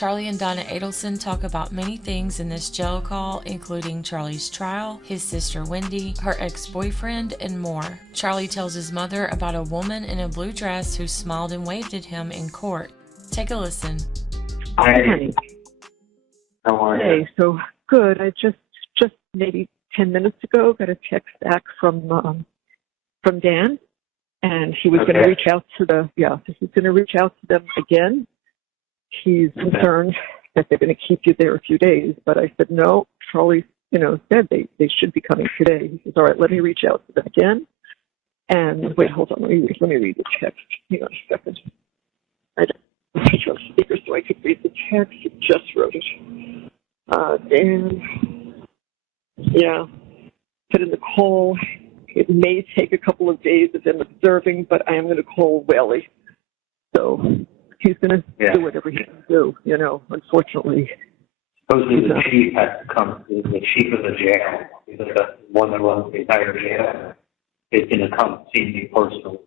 Charlie and Donna Adelson talk about many things in this jail call, including Charlie's trial, his sister Wendy, her ex-boyfriend, and more. Charlie tells his mother about a woman in a blue dress who smiled and waved at him in court. Take a listen. Hi. How are you? Hey, so good. I just maybe 10 minutes ago got a text back from Dan, and he was going to reach out to them again. He's concerned that they're going to keep you there a few days, but I said no. Charlie, said they should be coming today. He says, all right, let me reach out to them again. And wait, hold on, let me read the text. Hang on a second. I don't put you on speaker so I could read the text. He just wrote it. Dan, yeah, put in the call. It may take a couple of days of them observing, but I am going to call Whaley. So he's going to do whatever he can do, unfortunately. Supposedly the chief has to come, the chief of the jail, the one that runs the entire jail, is going to come see me personally.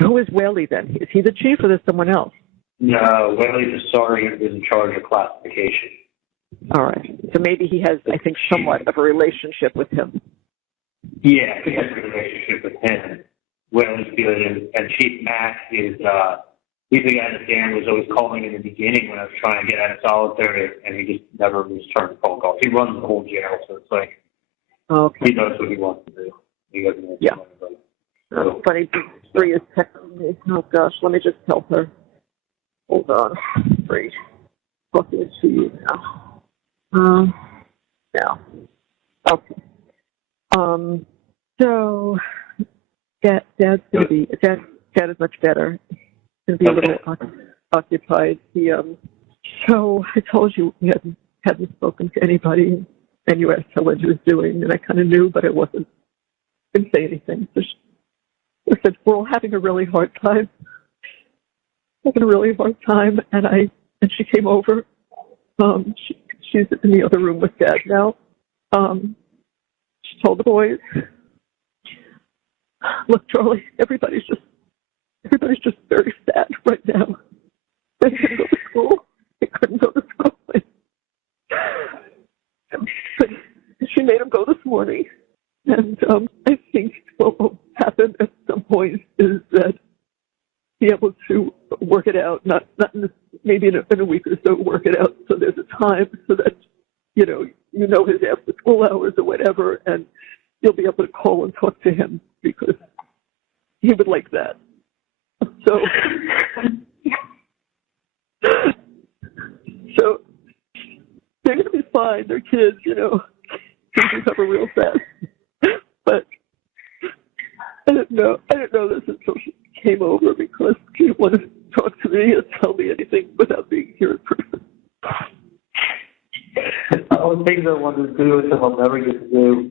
Who is Whaley then? Is he the chief or there's someone else? No, Whaley's the sergeant who's in charge of classification. All right. So maybe he has, I think, somewhat of a relationship with him. Yeah, he has a relationship with him. Whaley's good, and Chief Mack is, he's the guy that Dan was always calling in the beginning when I was trying to get out of solitary, and he just never returned phone calls. He runs the whole jail, so it's like he knows what he wants to do. He doesn't want to do anybody. Funny, Bree is texting me. Oh, gosh, let me just tell her. Hold on, Bree. Talking to you now. Yeah. Okay. So Dad's going to be, Dad is much better. He's going to be a little occupied. So I told you we hadn't spoken to anybody, and you asked how Wendy was doing, and I kind of knew, but didn't say anything. So I said, we're all having a really hard time. And she came over. She's in the other room with Dad now. She told the boys, look, Charlie, everybody's just very sad right now. They couldn't go to school. But she made them go this morning. And I think what will happen at some point is that be able to work it out, not maybe in a week or so, work it out so there's a time so that, his after school hours or whatever, and you'll be able to call and talk to him because he would like that. So they're going to be fine. They're kids, things recover real fast. But I didn't know this until she came over because she didn't want to talk to me or tell me anything without being here in person. All the things I wanted to do, I'll never get to do.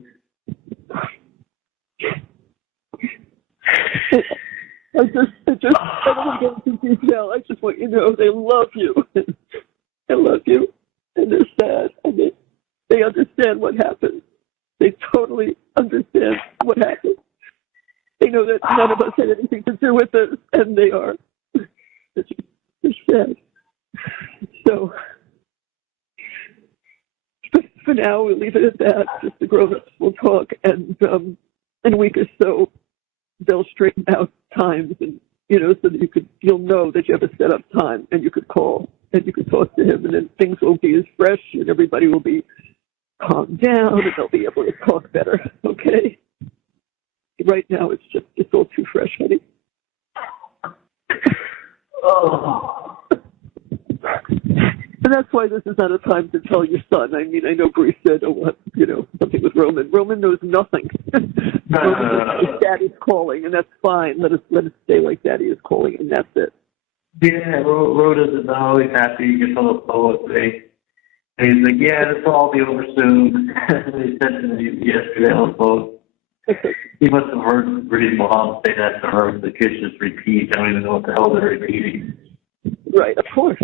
I don't want to get into detail. I just want you to know they love you. They love you, and they're sad, and they understand what happened. They totally understand what happened. They know that none of us had anything to do with this, and they are. They're sad. So, for now, we'll leave it at that. Just the grown-ups will talk, and in a week or so, they'll straighten out times, and so that you'll know that you have a set-up time, and you could call, and you could talk to him, and then things will be as fresh, and everybody will be calmed down, and they'll be able to talk better. Okay. Right now, it's all too fresh, honey. Oh. And that's why this is not a time to tell your son. I mean, I know Bree said, something with Roman. Roman knows nothing. Roman knows Daddy's calling, and that's fine. Let us stay like Daddy is calling, and that's it. Yeah, Ro doesn't know. He's happy. He gets on the phone with me. And he's like, yeah, this will all be over soon. He said to me yesterday on the phone. He must have heard Brittany's mom say that to her. The kids just repeat. I don't even know what the hell they're repeating. Right, of course.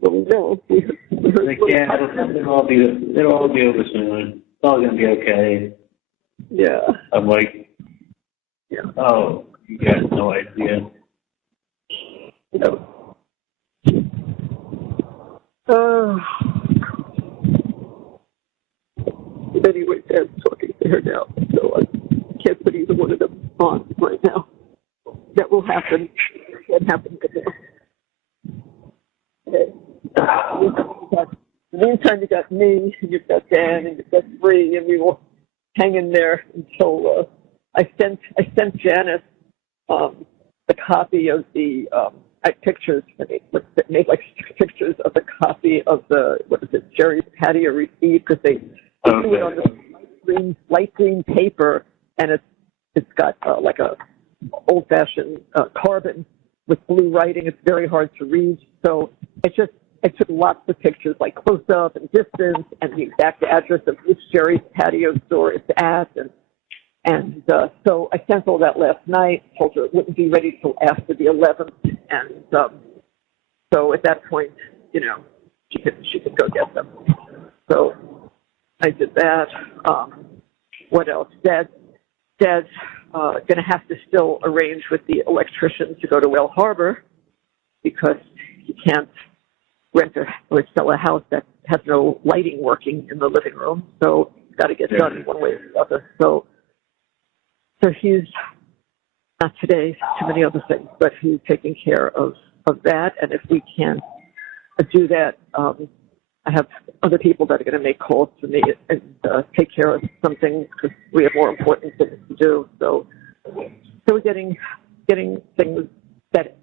Well, no. Like, yeah, it'll all be over soon. It's all going to be okay. Yeah. I'm like, oh, you got no idea. No. Uh, anyway, Dad's talking to her now, so I can't put either one of them on right now. That will happen. It can't happen right now. Okay. In the meantime, you got me, and you've got Dan, and you've got Bree, and we will hang in there until I sent Janice the copy of the pictures. I made like 6 pictures of the copy of the Jerry's patio receipt, because they do it on the light green paper, and it's got like a old-fashioned carbon with blue writing. It's very hard to read, so I took lots of pictures, like close-up and distance, and the exact address of which Jerry's patio store it's at, and so I sent all that last night. Told her it wouldn't be ready till after the 11th, and so at that point, she could go get them. So I did that. What else? Dad's going to have to still arrange with the electrician to go to Whale Harbor, because he can't rent or sell a house that has no lighting working in the living room. So it's got to get done one way or the other. So he's, not today, too many other things, but he's taking care of that. And if we can't do that, I have other people that are going to make calls to me and take care of some things, because we have more important things to do. So we're getting things that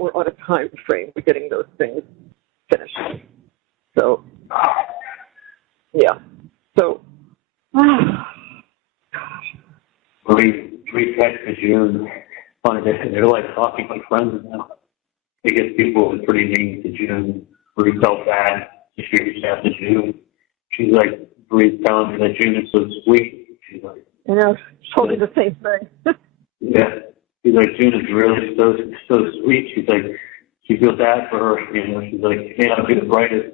were on a time frame. We're getting those things finished. So, yeah. So, we texted June. Funny, they're like talking like friends now. I guess people were pretty mean to June. Bree felt bad. She reached out to June. She's like, Bree's telling me that June is so sweet. She's like, she told me the same thing. Yeah. She's like, June is really so sweet. She's like, she feels bad for her. She's like, she may not be the brightest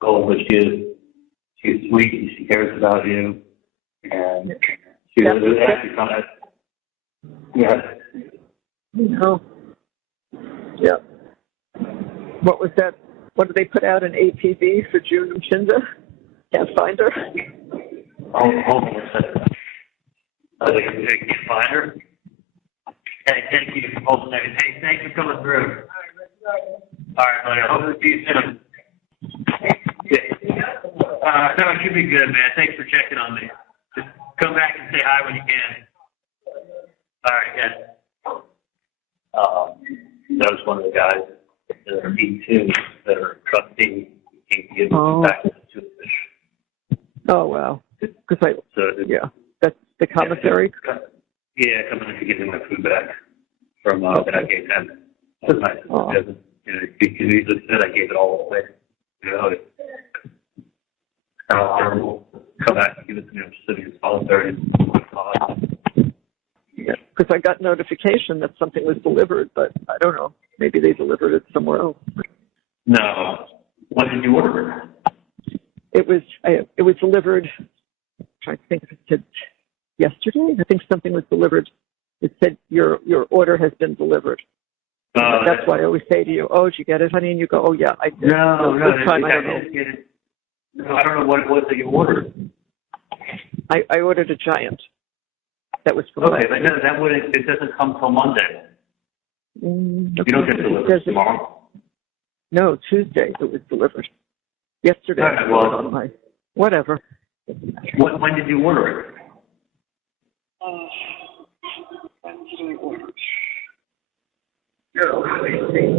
goal, but she's sweet and she cares about you. And she was actually kind of, Yeah. What was that? What did they put out in ATV for June and Shinda? Can't find her. Hold on a second. They can find her. Hey, thank you. Hold on a second. Hey, thanks for coming through. All right, buddy. I hope to see you soon. No, it should be good, man. Thanks for checking on me. Just come back and say hi when you can. All right, yeah. That was one of the guys that are E2 that are trustee. Can't give back to the fish. Oh, wow. That's the commissary? Yeah, coming in to give me my food back from that I gave them. That's nice. Because he just said I gave it all away. Terrible. Come back and give it to me. I'm just sitting in solitary. Yeah, because I got notification that something was delivered, but I don't know. Maybe they delivered it somewhere else. No. When did you order it? It was delivered. I'm trying to think if it said yesterday. I think something was delivered. It said your order has been delivered. That's why I always say to you, "Oh, did you get it, honey?" And you go, "Oh yeah, I did." No. This time I don't know. No, I don't know what it was that you ordered. I ordered a giant. That was from okay, but no, it doesn't come till Monday. Okay. You don't get delivered tomorrow. No, Tuesday it was delivered. Yesterday. Right, well, on my whatever. When did you order it? When did I order it?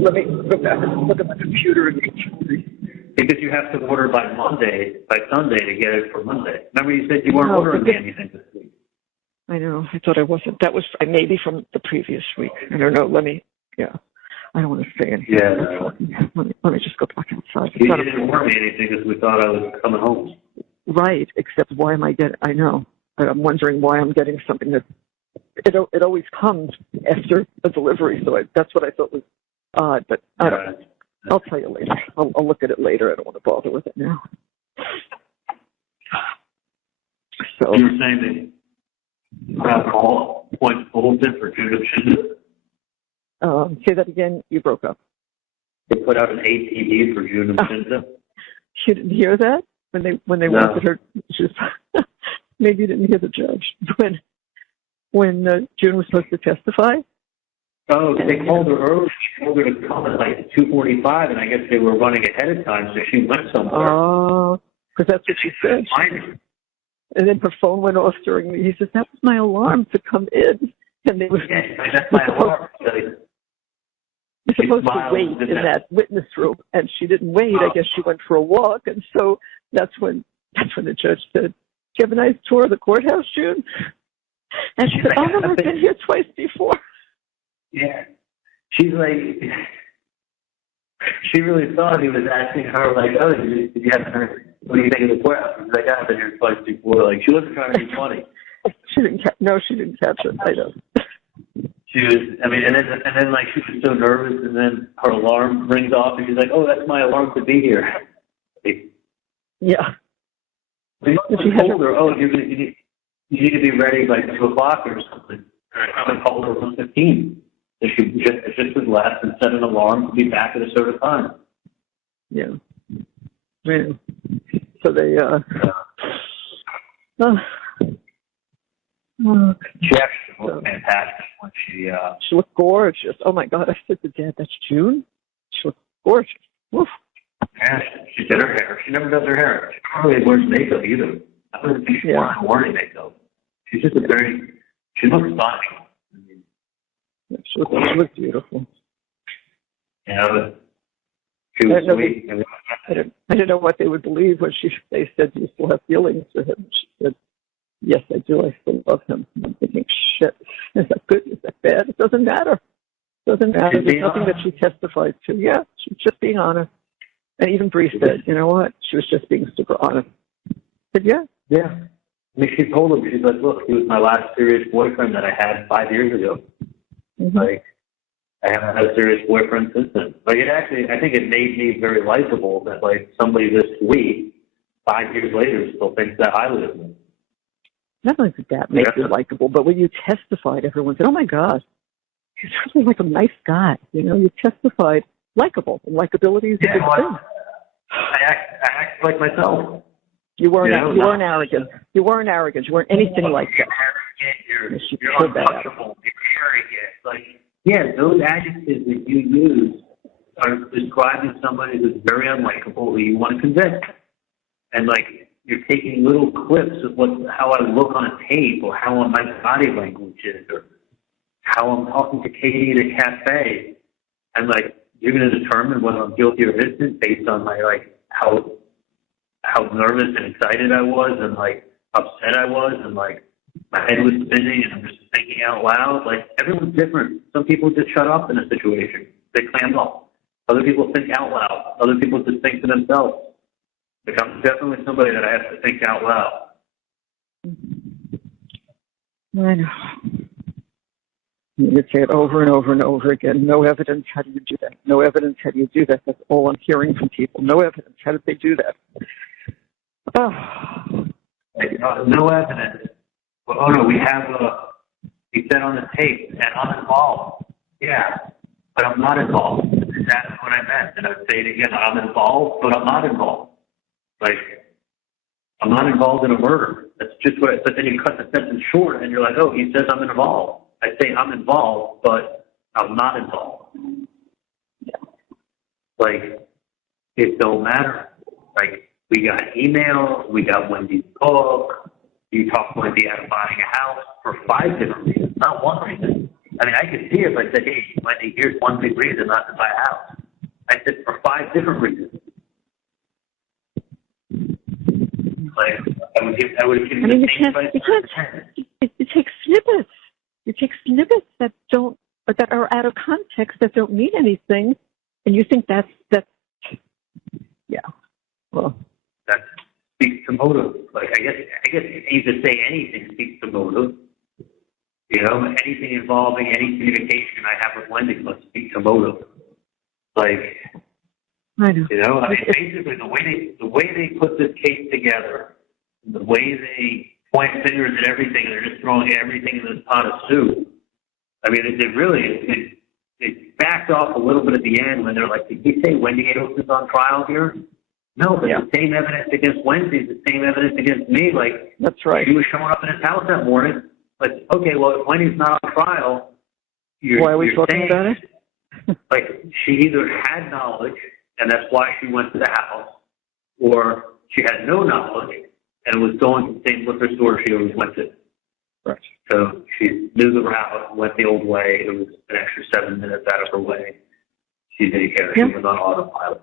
Let me go back and look at my computer and because you have to order by Sunday to get it for Monday. Remember you said you weren't ordering me anything this week. I know. I thought I wasn't. That was maybe from the previous week. I don't know. I don't want to say anything. Yeah. Let me just go back outside. You didn't order me anything because we thought I was coming home. Right. Except why am I getting? I know. I'm wondering why I'm getting something that it always comes after a delivery. So that's what I thought was odd. But I don't know. I'll tell you later. I'll look at it later. I don't want to bother with it now. So you were saying that I call point bulletin for June. Say that again. You broke up. They put out an ATV for June and Cynthia. You didn't hear that when they No. wanted her. She was, maybe you didn't hear the judge when June was supposed to testify. Oh, they called her early. She told her to come at like 2:45, and I guess they were running ahead of time, so she went somewhere. Oh, because that's what she said. And then her phone went off during the. He says that was my alarm to come in, and they were. Yeah, that's my alarm. You're supposed to wait in that witness room, and she didn't wait. I guess she went for a walk, and so that's when the judge said, "Do you have a nice tour of the courthouse, June?" And she said, "Oh no, I've been here twice before." Yeah, she's like, she really thought he was asking her like, "Oh, did you have her? What do you think of the courthouse?" She's like, "I've been here twice before." Like she wasn't trying to be funny. She didn't. She didn't catch it. I know. She was. I mean, and then like she was so nervous, and then her alarm rings off, and she's like, "Oh, that's my alarm to be here." Like, yeah. She told her, "Oh, you need to be ready by 2:00 or something." I called her 1:15. So she just was left and set an alarm to be back at a certain time. Yeah. Yeah. So they. She actually looked fantastic when she. She looked gorgeous. Oh my God! I said to Dad, "That's June." She looked gorgeous. Woof. Yeah, she did her hair. She never does her hair. She hardly wears makeup either. I don't think she wore any makeup. She's just she looks stunning. Yeah, she looked beautiful. Yeah, but she was sweet. I didn't know what they would believe when they said, "Do you still have feelings for him?" She said, "Yes, I do. I still love him." And I'm thinking, shit, is that good? Is that bad? It doesn't matter. It doesn't matter. There's nothing that she testified to. Yeah, she was just being honest. And even Bree said, "You know what? She was just being super honest." I said, "Yeah." Yeah. I mean, she told him, she's like, "Look, he was my last serious boyfriend that I had 5 years ago." Mm-hmm. Like, I haven't had a serious boyfriend since then. Like, I think it made me very likable that, like, somebody this sweet, 5 years later, still thinks that highly of me. Not only did that make you likable, but when you testified, everyone said, "Oh my God, he's really like a nice guy." You know, you testified likable, and likability is a good thing. I act like myself. You weren't arrogant. You weren't arrogant. You weren't anything like that. You're untouchable. You're arrogant. Like, yeah, those adjectives that you use are describing somebody who's very unlikable who you want to convince. And like, you're taking little clips of how I look on a tape, or how my body language is, or how I'm talking to Katie at a cafe, and like, you're going to determine whether I'm guilty or innocent based on my like how nervous and excited I was, and like upset I was, and like my head was spinning, and I'm just thinking out loud. Like, everyone's different. Some people just shut up in a situation; they clam up. Other people think out loud. Other people just think to themselves. Like, I'm definitely somebody that I have to think out loud. I know. You say it over and over and over again. No evidence. How do you do that? No evidence. How do you do that? That's all I'm hearing from people. No evidence. How did they do that? No evidence. Well, oh no, we have he said on the tape, and I'm involved. Yeah, but I'm not involved. That's what I meant. And I would say it again. I'm involved, but I'm not involved. Like, I'm not involved in a murder. That's just what. But then you cut the sentence short, and you're like, "Oh, he says I'm involved." I say I'm involved, but I'm not involved. Yeah. Like, it don't matter. Like, we got emails, we got Wendy's book. You talked Wendy out of buying a house for 5 different reasons, not one reason. I mean, I could see if I said, "Hey, Wendy, here's one big reason not to buy a house." I said for 5 different reasons. Like, I would have given the same advice. You take snippets. You take snippets that are out of context, that don't mean anything, and you think that's yeah. Well, that speaks to motive. Like, I guess you could say anything speaks to motive. You know, anything involving any communication I have with Wendy must speak to motive. Like, I know. You know, I mean, basically the way they put this case together, the way they point fingers at everything, they're just throwing everything in this pot of soup. I mean, it really backed off a little bit at the end when they're like, did you say Wendy Adelson's on trial here? No, but the same evidence against Wendy is the same evidence against me. Like, that's right. She was showing up in his house that morning. Like, okay, well, if Wendy's not on trial, why are we talking saying, about it? like, she either had knowledge, and that's why she went to the house, or she had no knowledge and was going to the same liquor store she always went to. Right. So she knew the route, went the old way. It was an extra 7 minutes out of her way. She didn't care. She was on autopilot.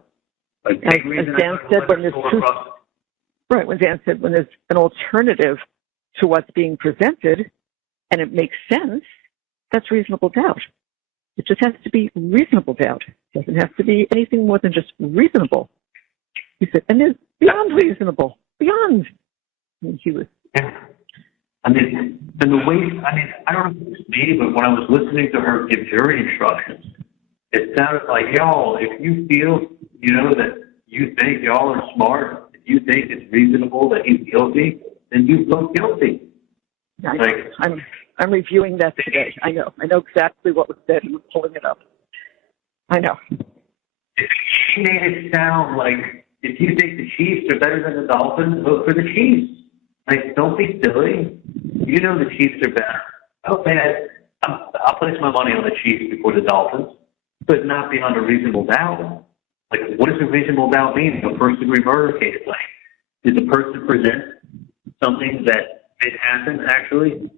Like, as Dan said, when there's truth, right, when Dan said when there's an alternative to what's being presented and it makes sense, that's reasonable doubt. It just has to be reasonable doubt. It doesn't have to be anything more than just reasonable. He said, and it's beyond reasonable. Beyond. I mean, he was. Yeah. I mean, and the way, I mean, I don't know if it was me, but when I was listening to her give jury instructions, it sounded like, y'all, if you feel, you know, that you think y'all are smart, if you think it's reasonable that he's guilty, then you feel guilty. Like, I'm reviewing that today. I know exactly what was said. I'm pulling it up. I know. She made it sound like if you think the Chiefs are better than the Dolphins, vote for the Chiefs. Like, don't be silly. You know the Chiefs are better. Okay, I'll place my money on the Chiefs before the Dolphins, but not beyond a reasonable doubt. Like, what does a reasonable doubt mean in a first-degree murder case? Like, did the person present something that did happen, actually,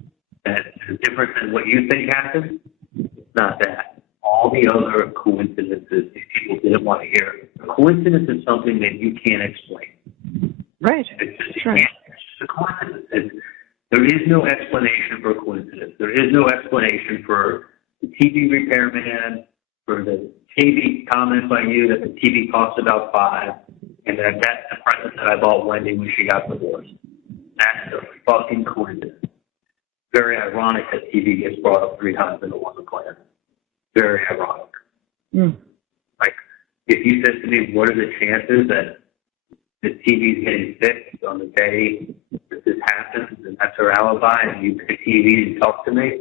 that is different than what you think happened? It's not that. All the other coincidences these people didn't want to hear. A coincidence is something that you can't explain. Right. It's just, right. It's just a coincidence. There is no explanation for a coincidence. There is no explanation for the TV repairman, for the TV comment by you that the TV costs about $5, and that's the present that I bought Wendy when she got divorced. That's a fucking coincidence. Very ironic that TV gets brought up 3 times in the one plan. Very ironic. Mm. Like, if you said to me, what are the chances that the TV's getting fixed on the day that this happens, and that's her alibi, and you pick a TV and talk to me?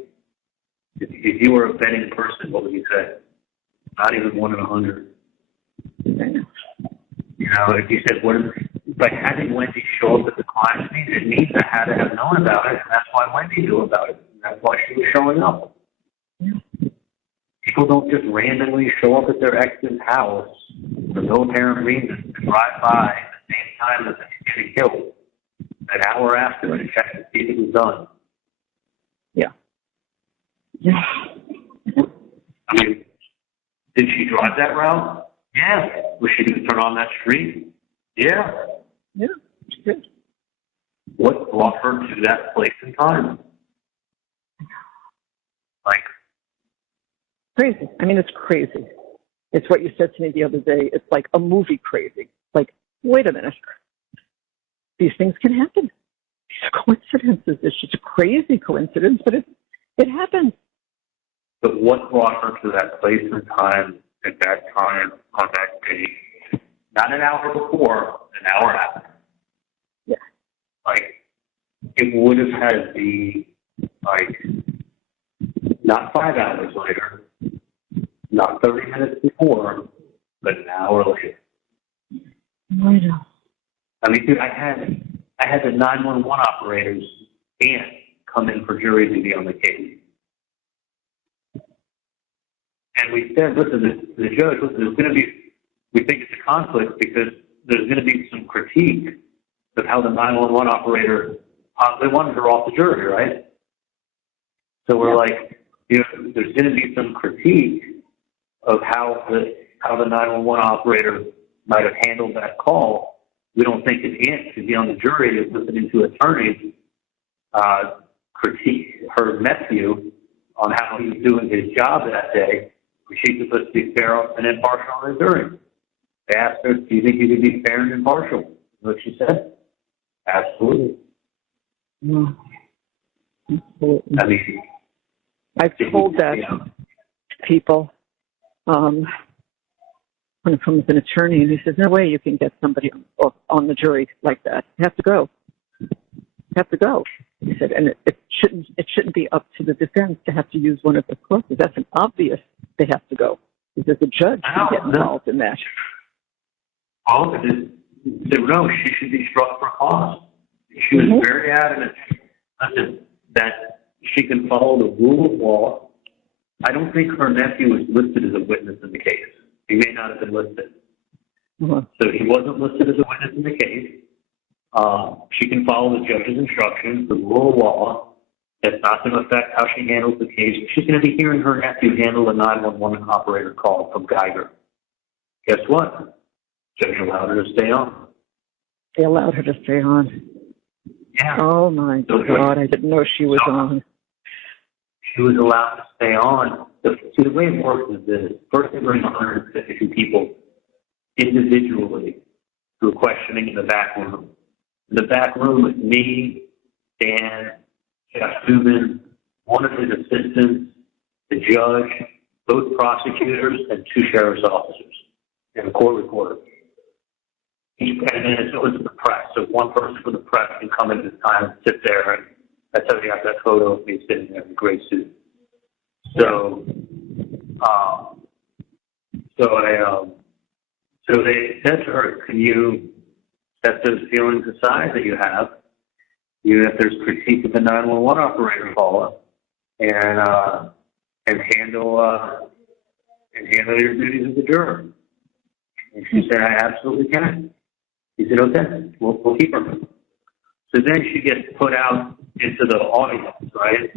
If you were a betting person, what would you say? Not even 1 in 100. You know, if you said, what is, like, having Wendy show up at the crime scene, it means I had to have known about it, and that's why Wendy knew about it. And that's why she was showing up. Yeah. People don't just randomly show up at their ex's house for no apparent reason to drive by at the same time that they're getting killed. An hour after and check to see if it was done. Yeah. Yeah. I mean, did she drive that route? Yeah. Was she going to turn on that street? Yeah. Yeah, she did. What brought her to that place and time? Like, crazy. I mean, it's crazy. It's what you said to me the other day. It's like a movie crazy. Like, wait a minute. These things can happen. These are coincidences. It's just a crazy coincidence, but it happens. But what brought her to that place and time at that time on that day? Not an hour before, an hour after. Yeah. Like, it would have had to be, like, not 5 hours later, not 30 minutes before, but an hour later. I know. I mean, dude, I had the 911 operator's aunt come in for jury duty on the case. And we said, listen, the judge, listen, there's going to be, we think it's a conflict because there's going to be some critique of how the 911 operator, they wanted her off the jury, right? So we're like, you know, there's going to be some critique of how the 911 operator might have handled that call. We don't think his aunt should be on the jury as listening to attorneys critique her nephew on how he was doing his job that day. She's supposed to be fair and impartial on the jury. They asked her, do you think you could be fair and impartial? You know what she said? Absolutely. Yeah. Absolutely. I mean, I've told that to people when it comes an attorney, and he says, no way you can get somebody on the jury like that. You have to go. You have to go. He said, and it shouldn't be up to the defense to have to use one of the clauses. That's an obvious they have to go? Because the judge can get involved in that. Oh, no, she should be struck for cause. She was very adamant that she can follow the rule of law. I don't think her nephew was listed as a witness in the case. He may not have been listed. So he wasn't listed as a witness in the case. She can follow the judge's instructions, the rule of law. That's not going to affect how she handles the case. She's going to be hearing her nephew handle a 911 operator call from Geiger. Guess what? Judge allowed her to stay on. They allowed her to stay on. Yeah. Oh, my God. I didn't know she was on. She was allowed to stay on. The way it works is this. First, they bring 152 people individually through questioning in the back room. In the back room with me, Dan, Jeff Dubin, one of his assistants, the judge, both prosecutors, and 2 sheriff's officers, and a court reporter. And then it's the press. So one person from the press can come in at this time and sit there, and that's how they got that photo of me sitting there in a gray suit. So they said to her, can you set those feelings aside that you have, even if there's critique of the 911 operator call, and handle your duties as a juror? And she said, I absolutely can. He said, okay, we'll keep her. So then she gets put out into the audience, right?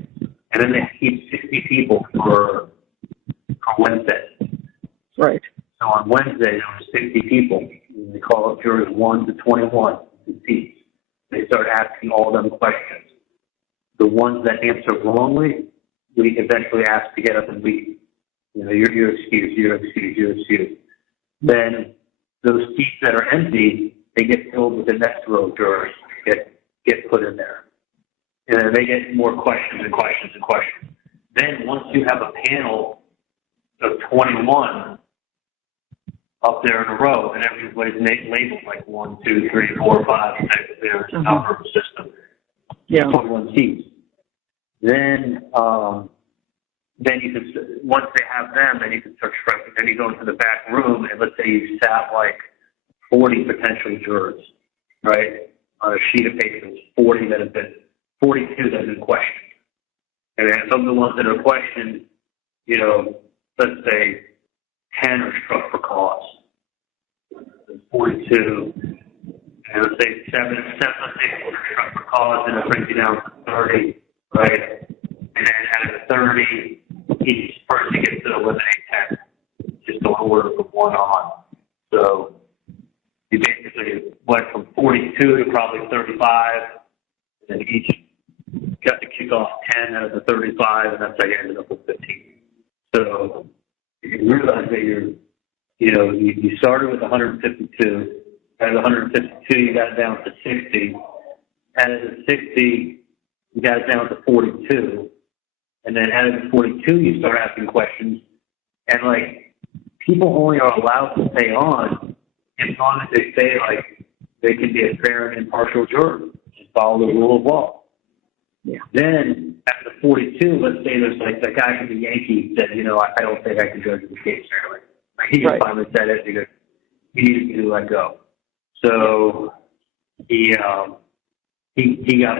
And then they keep 60 people for Wednesday. Right. So on Wednesday, there were 60 people. And they call up jurors 1 to 21 in seats. They start asking all them questions. The ones that answer wrongly, we eventually ask to get up and leave. You're excused, you're excused, you're excused. Then those seats that are empty, they get filled with the next row of jurors, get put in there. And then they get more questions and questions and questions. Then once you have a panel of 21 up there in a row, and everybody's labeled like 1, 2, 3, 4, 5, 6, there's a number of system. Yeah. 21 seats. Then you can, once they have them, then you can start striking. Then you go into the back room, and let's say you sat like 40 potential jurors, right? On a sheet of paper, 42 that have been questioned. And then some of the ones that are questioned, let's say 10 are struck for cause. 42, and let's say 7 are struck for cause, and it brings you down to 30, right? And then out of the 30, each person gets to eliminate 10, just to order from 1 on. So you basically went from 42 to probably 35, and then each got to kick off 10 out of the 35, and that's how you ended up with 15. So you realize that you started with 152. Out of the 152, you got it down to 60. Out of the 60, you got it down to 42. And then out of the 42, you start asking questions. And, people only are allowed to stay on as long as they say, they can be a fair and impartial juror and follow the rule of law. Yeah. Then, after 42, let's say there's, the guy from the Yankees said, I don't think I can judge the case fairly. He just finally said it because he needed to let go. So he got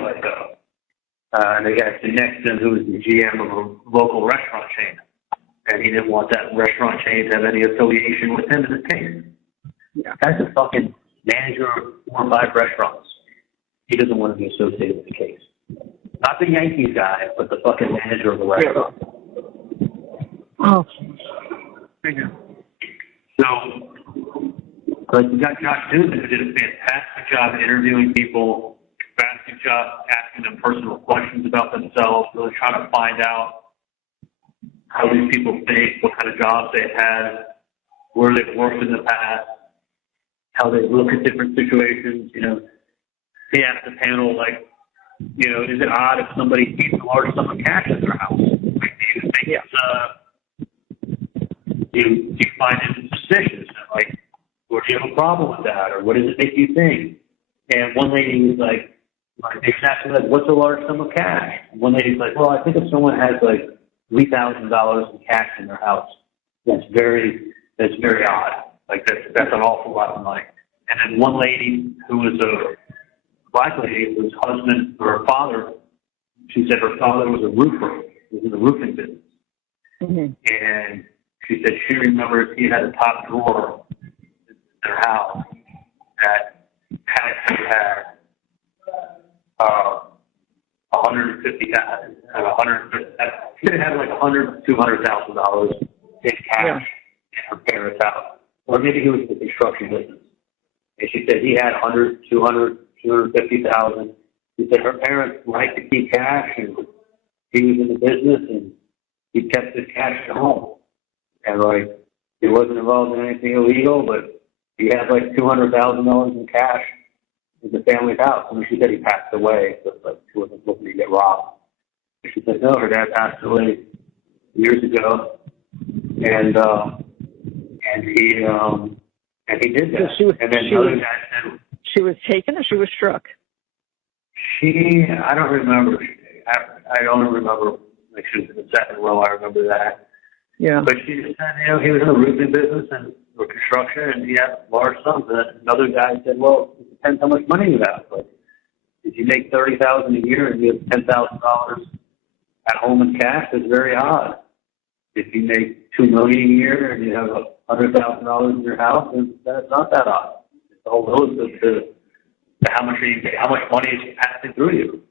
let go. And they got the next who was the GM of a local restaurant chain. And he didn't want that restaurant chain to have any affiliation with him in the case. Yeah. That's a fucking manager of 4 or 5 restaurants. He doesn't want to be associated with the case. Not the Yankees guy, but the fucking manager of the restaurant. Oh. Yeah. So, you got Josh Newman, who did a fantastic job interviewing people, fantastic job asking them personal questions about themselves, really trying to find out how these people think, what kind of jobs they've had, where they've worked in the past, how they look at different situations. He asked the panel, is it odd if somebody keeps a large sum of cash in their house? Do you think do you find it suspicious? Or do you have a problem with that? Or what does it make you think? And one lady was they asked her, what's a large sum of cash? And one lady's well, I think if someone has $3,000 in cash in their house, That's very odd. Like that's an awful lot of money. And then one lady who was a black lady, whose husband or her father, she said her father was a roofer. He was in the roofing business. Mm-hmm. And she said she remembers he had a top drawer in their house that had $150,000, she had like $200,000 in cash in her parents' house, or maybe he was in the construction business. And she said he had 250,000. She said her parents liked to keep cash, and he was in the business, and he kept his cash at home. And like he wasn't involved in anything illegal, but he had like $200,000 in cash in the family's house. And she said he passed away, so like she wasn't looking to get robbed. And she said no, her dad passed away years ago, and he did that. So and then the other guy said she was taken or she was struck? I don't remember. I don't remember. Like she was in the second row. I remember that. Yeah. But she just said, he was in the roofing business or construction, and he had large sums. And another guy said, well, it depends how much money you have. But if you make $30,000 a year and you have $10,000 at home in cash, that's very odd. If you make $2 million a year and you have $100,000 in your house, then that's not that odd. It's all relative to how much money is passing through you.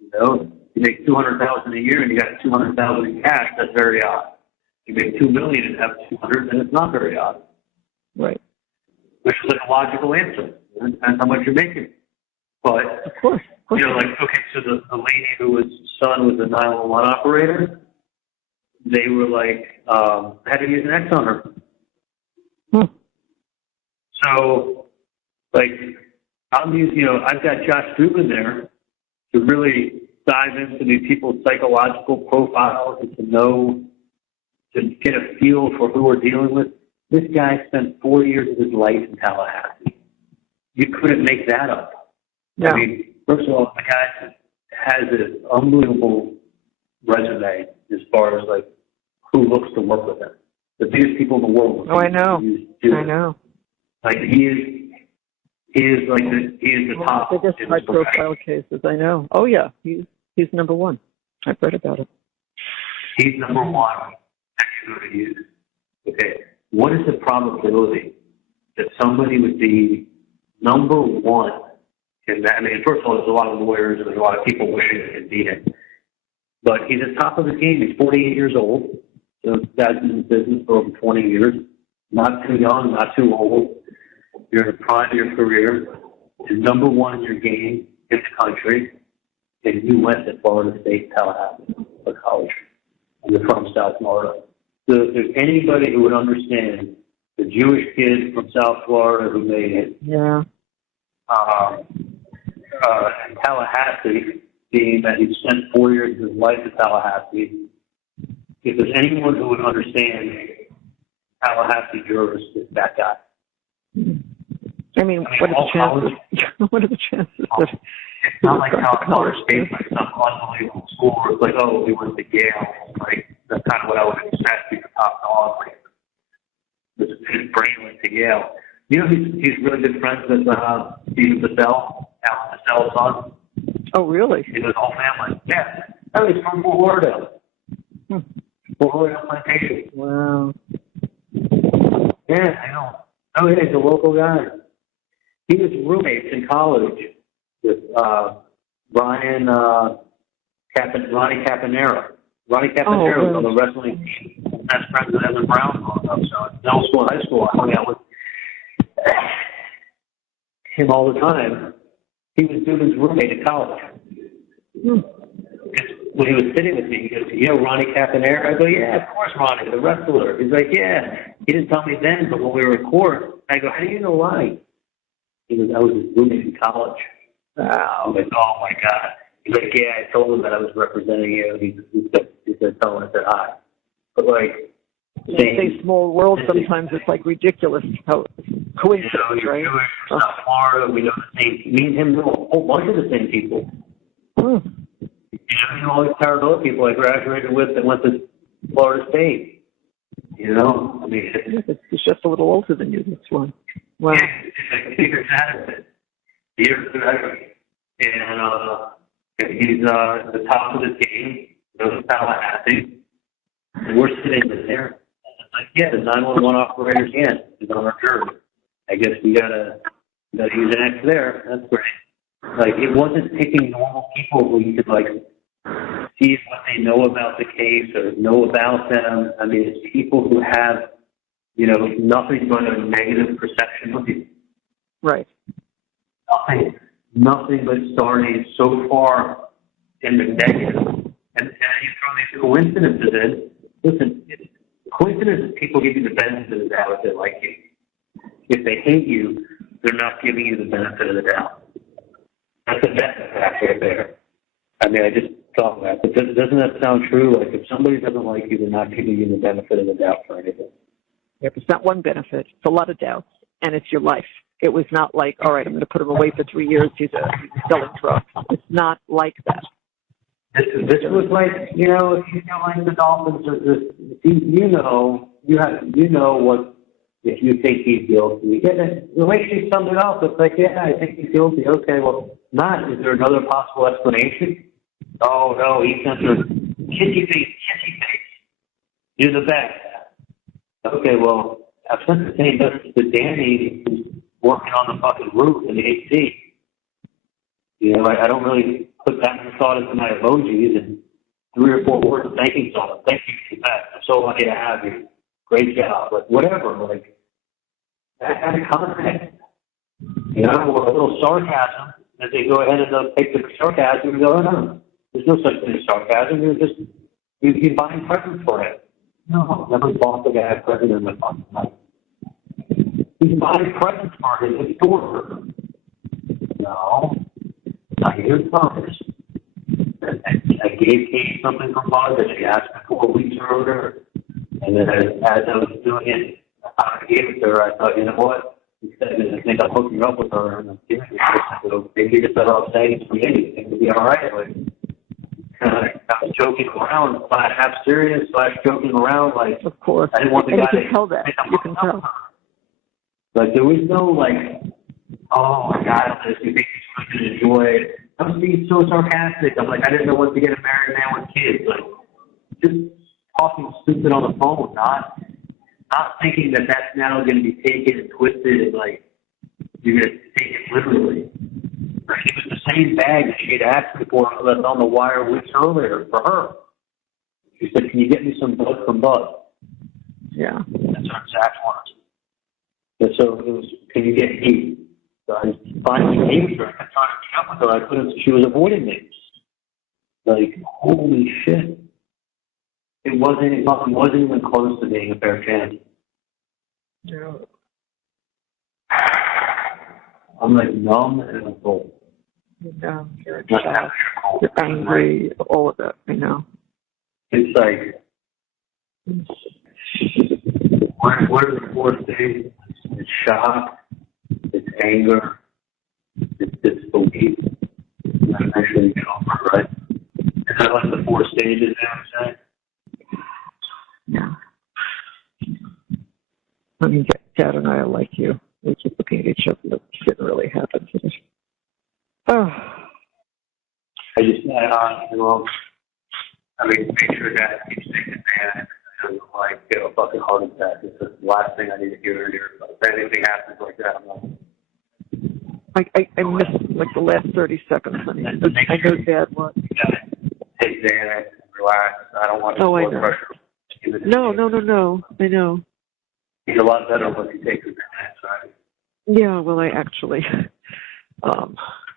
You make $200,000 a year and you got $200,000 in cash, that's very odd. You make $2 million and have $200,000, then it's not very odd. Right. Which is like a logical answer. It depends how much you're making. But of course. okay, so the lady whose son was a 911 operator, they were like, had to use an X on her. So, like, I've got Josh Dubin there to really dive into these people's psychological profiles and to get a feel for who we're dealing with. This guy spent 4 years of his life in Tallahassee. You couldn't make that up. No. I mean, first of all, the guy has an unbelievable resume as far as like who looks to work with him. The biggest people in the world. Oh, I know. I know. Like he is the top. The biggest high-profile cases. I know. Oh yeah, he's number one. I've read about it. He's number one that you're going to use. Okay, what is the probability that somebody would be number one in that? I mean, first of all, there's a lot of lawyers and there's a lot of people wishing they could beat him. But he's at the top of his game. He's 48 years old. So that's been in business for over 20 years. Not too young, not too old. You're in the prime of your career. You're number one in your game in the country. And you went to Florida State, Tallahassee, for college. And you're from South Florida. So if there's anybody who would understand the Jewish kid from South Florida who made it, yeah, in Tallahassee, being that he spent 4 years of his life in Tallahassee, if there's anyone who would understand Tallahassee jurors, it's that guy. I mean, what are the chances? What are the chances that it's not like Florida State, like some unbelievable school where it's like, oh, he went to Yale. Like, that's kind of what I would expect. He's a top dog. Like, his brain went to Yale. He's really good friends with Stephen Bissell, Alan Bissell's son. Oh, really? His whole family. Yeah. Oh, he's from Florida. Florida Plantation. Wow. Yeah, I know. Oh, yeah, he's a local guy. He was roommates in college with Ronnie Caponera. Ronnie Caponera was on the wrestling team. Best friends with Evan Brown growing up. So in middle school, high school, I hung out with him all the time. He was Dubin's roommate at college. When he was sitting with me, he goes, you know Ronnie Caponera? I go, yeah, of course, Ronnie, the wrestler. He's like, yeah. He didn't tell me then, but when we were in court, I go, how do you know Ronnie? He goes, I was his roommate in college. I'm like, oh, my God. He's like, yeah, I told him that I was representing you. He said, tell him I said hi. But, like, in a small world, sometimes it's, like, ridiculous how coincidence, right? Jewish, South Florida, we know the same. Me and him know a whole bunch of the same people. You know all these Tarragona people I graduated with that went to Florida State. You know, I mean, He's just a little older than you, this one. Wow. it's like years out of it. Years out of it. And he's the top of the team, goes to Tallahassee. And we're sitting there. It's like, yeah, the 911 operator's in. He's on our jury. I guess we gotta use an X there. That's great. Like, it wasn't picking normal people who you could, like, see what they know about the case or know about them. I mean, it's people who have, you know, nothing but a negative perception of you. Right. Nothing but starting so far in the negative. And you throw these coincidences in. Listen, coincidences, people give you the benefit of the doubt if they like you. If they hate you, they're not giving you the benefit of the doubt. That's a fact right there. I mean, I just thought that. But doesn't that sound true? Like, if somebody doesn't like you, they're not giving you the benefit of the doubt for anything. Yep, it's not one benefit. It's a lot of doubts, and it's your life. It was not like, all right, I'm going to put him away for 3 years. He's selling drugs. It's not like that. This was like, you know, if you feel like the Dolphins are just, you know what, if you think he's guilty. Yeah, the way she summed it up, it's like, yeah, I think he's guilty. Okay, well, not. Is there another possible explanation? Oh, no, he sent her kissy face. You're the best. Okay, well, I've sent the same message to Danny, who's working on the fucking roof in the AC. You know, I don't really put that much thought into my emojis and 3 or 4 words of thanking someone. Thank you for that. I'm so lucky to have you. Great job. Like, whatever. Like, that kind of context. You know, with a little sarcasm, as they go ahead and they'll take the sarcasm and go, oh, no, there's no such thing as sarcasm. You're just, you're buying presents for it. No, never bought the guy a present in my fucking life. He's buying presents for his daughter. No. I hear promise. I gave Katie something from Bud that she asked me 4 weeks earlier. And then as I was doing it, I gave it to her. I thought, you know what? Instead of I think I'm hooking up with her and I'm giving her this, so maybe just better off saying it's for me. It would be all right. Like, I was joking around, half serious, joking around. Like, of course. I didn't want the and guy you can tell that. You can tell. Like, there was no, like, oh my God, you think he's going to enjoy it. I was being so sarcastic. I'm like, I didn't know what to get a married man with kids. Like, just talking stupid on the phone, not thinking that that's now going to be taken and twisted and, like, you're going to take it literally. It was the same bag that she had asked me for that's on the wire weeks earlier for her. She said, can you get me some Bud from Bud? Yeah. That's her exact words. And so it was, can you get me? So I finally gave it to her. I kept trying to meet up with her. I couldn't. She was avoiding me. Like, holy shit! It wasn't even close to being a fair chance. Yeah. I'm like numb and I'm cold. Yeah, you're in shock. You're angry. All of it. I know. It's like, what are the 4 stages? It's shock. It's anger, it's disbelief, and then eventually you get over it, right? Is that like the 4 stages, you know what I'm saying? Yeah. I mean, Dad and I are like you. We keep looking at each other, but it didn't really happen. Oh. I just, I mean, make sure Dad keeps taking Dad and like get a fucking heart attack. It's the last thing I need to hear here. But if anything happens like that, I'm like, I missed like the last 30 seconds, honey. I know Dad wants. Take Dad, relax. I don't want blood pressure. No. I know. He's a lot better once he takes his meds, right? Yeah, well, I actually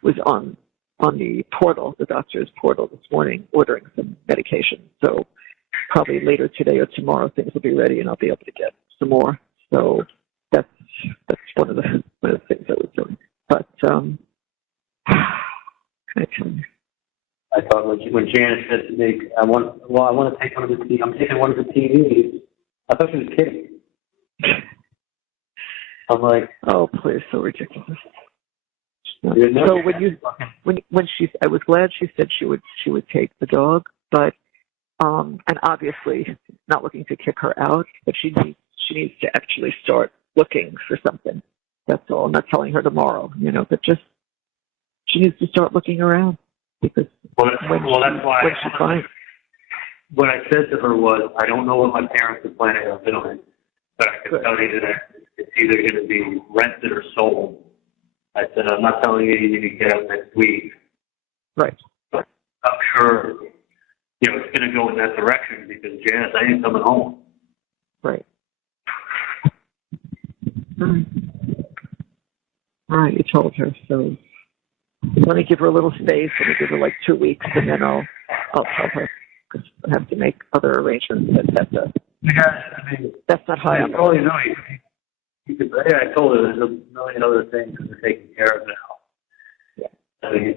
was on the portal, the doctor's portal this morning, ordering some medication. So probably later today or tomorrow, things will be ready, and I'll be able to get some more. So that's one of the things I was doing. But I thought when Janet said to me, I want to take one of the I'm taking one of the TVs. I thought she was kidding. I'm like, oh, please, so ridiculous. So I was glad she said she would take the dog, but And obviously not looking to kick her out, but she needs to actually start looking for something. That's all. I'm not telling her tomorrow, but just she needs to start looking around because that's why when she finds. What I said to her was, I don't know what my parents are planning on doing, but I can tell you that it's either going to be rented or sold. I said, I'm not telling you you need to get up next week. Right. But I'm sure, it's going to go in that direction because, Janice, I ain't coming home. Right. All right, you told her. So let me give her a little space. Let me give her like 2 weeks, and then I'll tell her because I have to make other arrangements. That's not high. Oh, you could, I told her there's a million other things that are taken care of now. Yeah. I mean,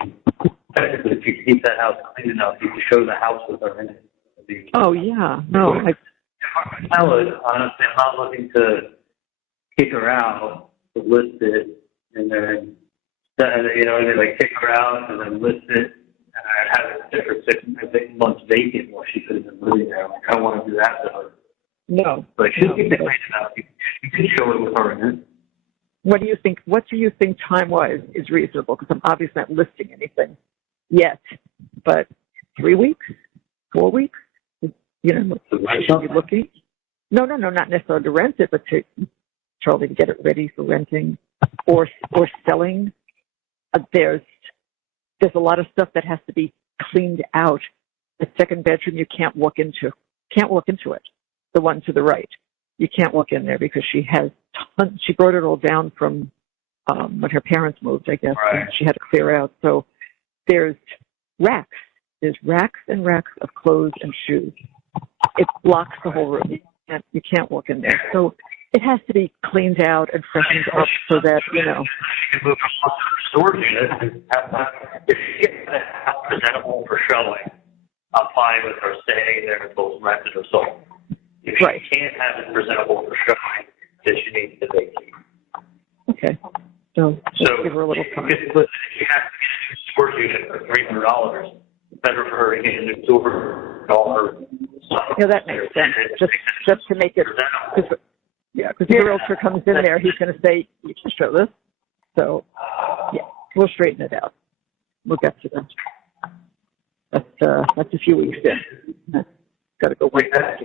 technically, if you keep that house clean enough, you can show the house with her in it. Oh, yeah. No, tell her, honestly, I'm not looking to kick her out, to list it, and then, kick her out and then list it, and I'd have it sit for 6 months vacant while she could have been living there. I don't want to do that to her. No. But if she'll keep it clean enough, you can show it with her in it. What do you think time-wise is reasonable? Because I'm obviously not listing anything yet, but 3 weeks, 4 weeks, should be looking. No, not necessarily to rent it, but to Charlie to get it ready for renting or selling. There's a lot of stuff that has to be cleaned out. The second bedroom you can't walk into it. The one to the right. You can't walk in there because she has tons. She brought it all down from when her parents moved, I guess. Right. And she had to clear out. So there's racks. There's racks and racks of clothes and shoes. It blocks the whole room. You can't walk in there. So it has to be cleaned out and freshened up so that, She can move from the storage unit and if she gets the house presentable for showing, I'm fine with her staying there until it's rented or sold. If she can't have it presentable for showing, then she needs to vacate. Okay. So give her a little time. She has to get a storage unit for $300. It's better for her to get a new door and all her stuff. Yeah, that makes sense. Just to make it, because if the realtor comes in there, he's going to say, you can show this. So, we'll straighten it out. We'll get to that. That's a few weeks in. Got to go wait. I've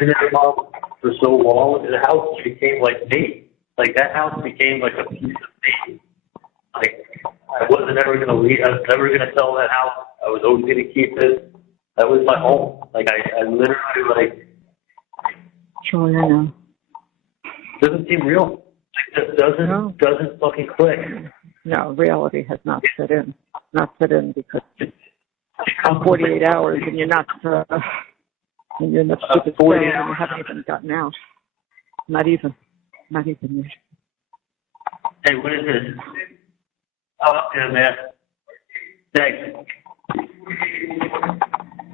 been in her mom for so long, the house became like me. Like, that house became like a piece of me. Like, I wasn't ever going to leave. I was never going to sell that house. I was always going to keep it. That was my home. Like, I literally, Sure, I know. Doesn't seem real. Like, this doesn't fucking click. No, reality has not set in. Not set in because it's 48 hours and you're not, and you're in the stupid cell and you haven't even gotten out. Not even yet. Hey, what is this? Oh, yeah, man. Thanks.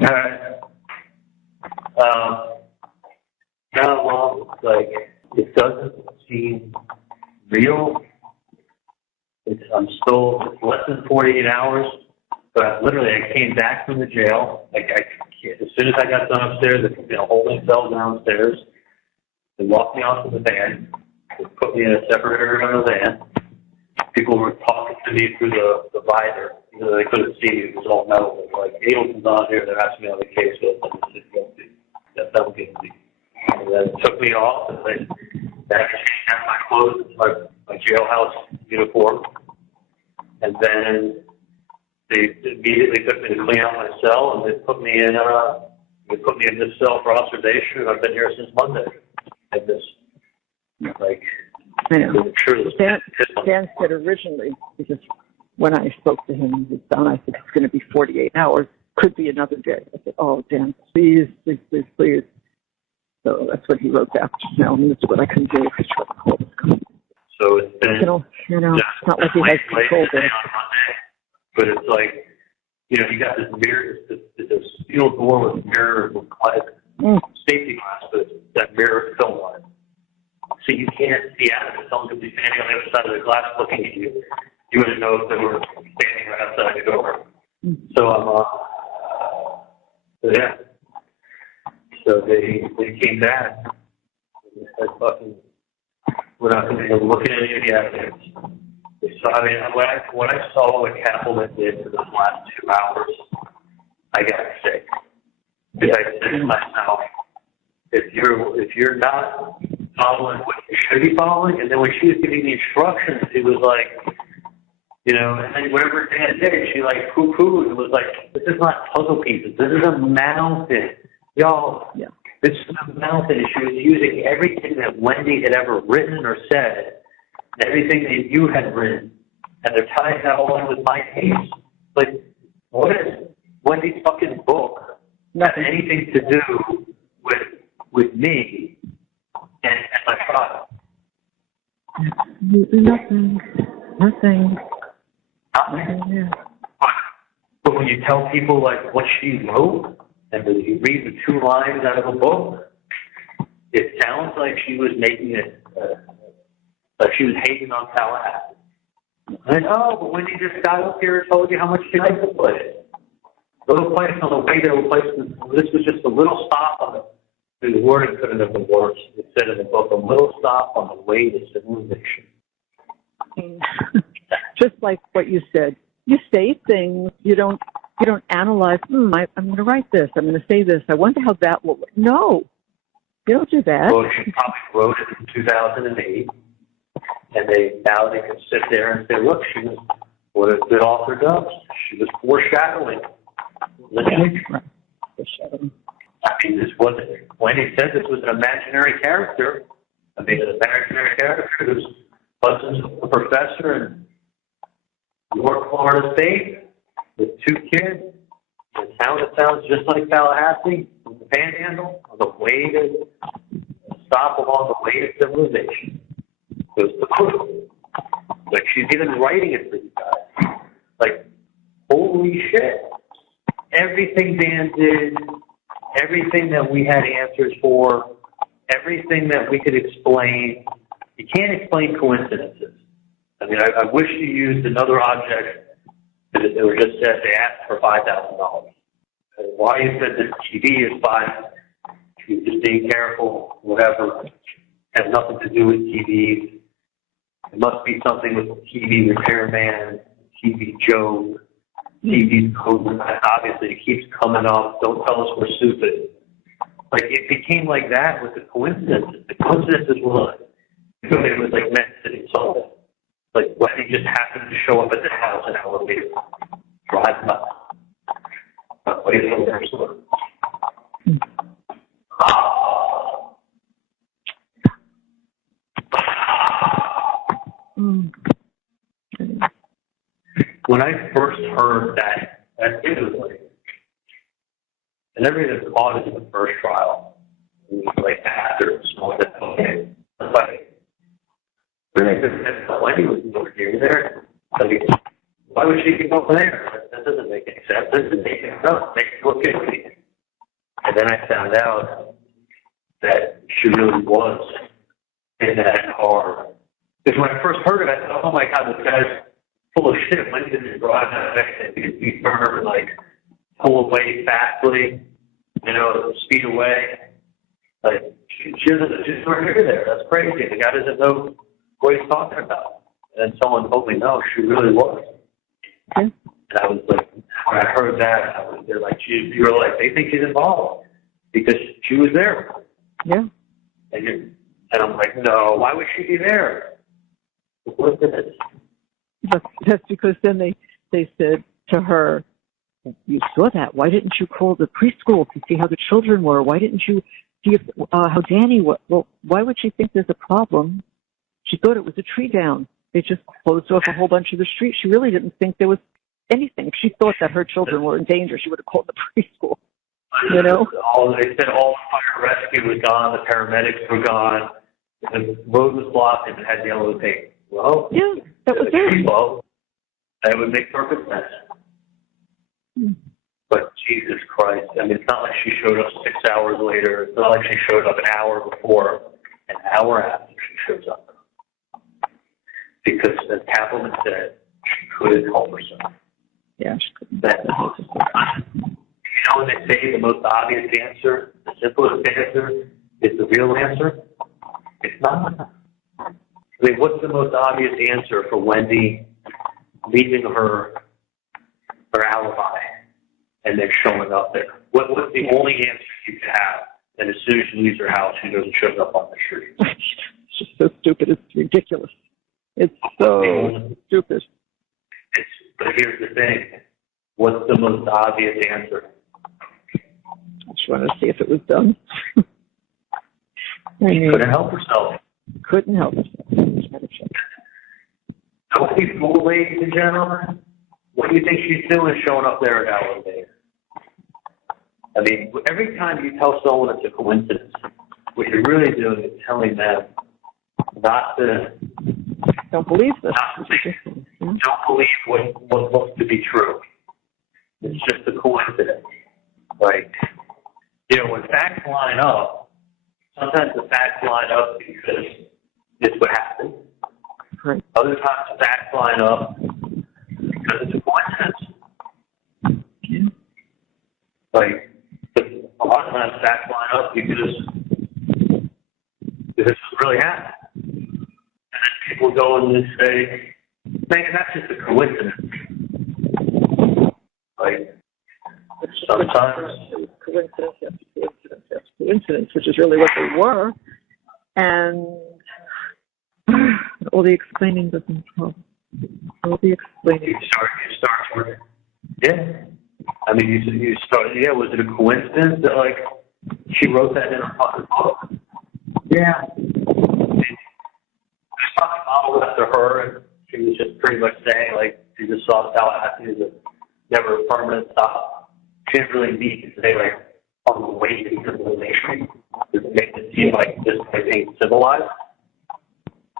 All right. Now, it doesn't seem real. I'm still less than 48 hours, but I came back from the jail. As soon as I got done upstairs, they put me in a holding cell downstairs. They walked me off to the van. They put me in a separate area on the van. People were talking to me through the visor. They couldn't see me. It was all metal. Like, Adelson's on here. They're asking me on the case. That would be easy. And then it took me off, and they had to change out my clothes, my jailhouse uniform. And then they immediately took me to clean out my cell, and they put me in this cell for observation, and I've been here since Monday. And this, Dan said originally, because when I spoke to him with Donna, I said, it's going to be 48 hours. Could be another day. I said, oh, Dan, please. So that's what he wrote back just now, and that's what I can do. So it's been, it's not like he has control there. But it's like, you got this mirror, it's a steel door with mirror, with safety glass, but it's that mirror film on it. So you can't see out of it. Someone could be standing on the other side of the glass looking at you. You wouldn't know if they were standing right outside the door. So So, yeah. So they came back and said, fucking, we're not going to look at any of the evidence. So, I mean, when I saw what Kappelman did for the last 2 hours, I got sick. Because I said to myself, if you're not following what you should be following, and then when she was giving the instructions, it was like, you know, and then whatever Dan did, she like poo-pooed. It was like, this is not puzzle pieces. This is a mountain. Y'all, this is a mountain. And she was using everything that Wendy had ever written or said, everything that you had written, and they're tying that all in with my case. Like, what is Wendy's fucking book have anything to do with me and my trial? Nothing. Yeah. But when you tell people like what she wrote, and when you read the 2 lines out of a book, it sounds like she was making it, like she was hating on Tallahassee. And but Wendy just got up here and told you how much she liked the place. Little place on the way to a place. This was just a little stop on it. The wording couldn't have been worse. It said in the book, a little stop on the way to civilization. Just like what you said, you say things. You don't analyze. I'm going to write this. I'm going to say this. I wonder how that will. No, you don't do that. Well, she probably wrote it in 2008, and now they can sit there and say, look, she was what a good author does. She was foreshadowing. I mean, this wasn't, when he said this was an imaginary character, an imaginary character whose husband's a professor in North Florida State with 2 kids. The town that sounds just like Tallahassee, the Panhandle, on the way to stop along the way to civilization. Goes the book. Like, she's even writing it for you guys. Like, holy shit. Everything Dan did, everything that we had answers for, everything that we could explain. You can't explain coincidences. I mean, I wish you used another object that it were just said they asked for $5,000. Why you said the TV is fine, you're just being careful, whatever. Has nothing to do with TVs. It must be something with TV repairman, TV Joe, TV code. Obviously, it keeps coming up. Don't tell us we're stupid. Like, it became like that with the coincidences. The coincidences were it was like meant to insult. Like, when he just happened to show up at the house an hour later, drive by. Wait for the first one. When I first heard that it was like, and everything that caught it in the first trial, it was like after it smelled it, okay. Like, Wendy was over here there. Like, why would she go over there? That doesn't make any sense. That doesn't make any sense. It makes it look guilty. And then I found out that she really was in that car. Because when I first heard it, I thought, oh my God, this guy's full of shit. When did he drive that next to be her, like, pull away fastly, speed away? Like, she's right here there. That's crazy. The guy doesn't know what he's talking about. And then someone told me, no, she really was. Okay. And I was like, when I heard that, they're like, you were like, they think she's involved because she was there. Yeah. And I'm like, no, why would she be there? What is this? That's because then they said to her, you saw that. Why didn't you call the preschool to see how the children were? Why didn't you see how Danny was? Well, why would she think there's a problem? She thought it was a tree down. They just closed off a whole bunch of the street. She really didn't think there was anything. If she thought that her children were in danger, she would have called the preschool. They said all the fire rescue was gone. The paramedics were gone. The road was blocked and it had yellow tape. Well, yeah, that was it. Well, that would make perfect sense. But Jesus Christ, I mean, it's not like she showed up 6 hours later. It's not like she showed up an hour before, an hour after she shows up. Because, as Kappelman said, she couldn't help herself. Yeah, she couldn't. when they say the most obvious answer, the simplest answer, is the real answer? It's not. I mean, what's the most obvious answer for Wendy leaving her alibi and then showing up there? What's the only answer you can have? And as soon as she leaves her house, she goes and shows up on the street. It's just so stupid. It's ridiculous. It's so stupid. But here's the thing. What's the most obvious answer? I just wanted to see if it was done. I mean, couldn't help herself. Couldn't help herself. Don't be fooled, ladies and gentlemen. What do you think she's doing showing up there at elevator? I mean, every time you tell someone it's a coincidence, what you're really doing is telling them not to. Don't believe this. Don't believe what looks to be true. It's just a coincidence. Like, when facts line up, sometimes the facts line up because it's what happened. Right. Other times the facts line up because it's a coincidence. Yeah. Like, a lot of times facts line up because it's really happened. And then people go and say, man, that's just a coincidence. Like, sometimes. Coincidence, which is really what they were. And all the explaining doesn't help. All the explaining. You start with it. Yeah. I mean, you start, was it a coincidence that, like, she wrote that in her fucking book? Yeah. There's something modeled after her, and she was just pretty much saying, like, she just saw Tallahassee as never a permanent stop. She didn't really need to say, like, on the way to civilization, to make it seem like this place ain't civilized.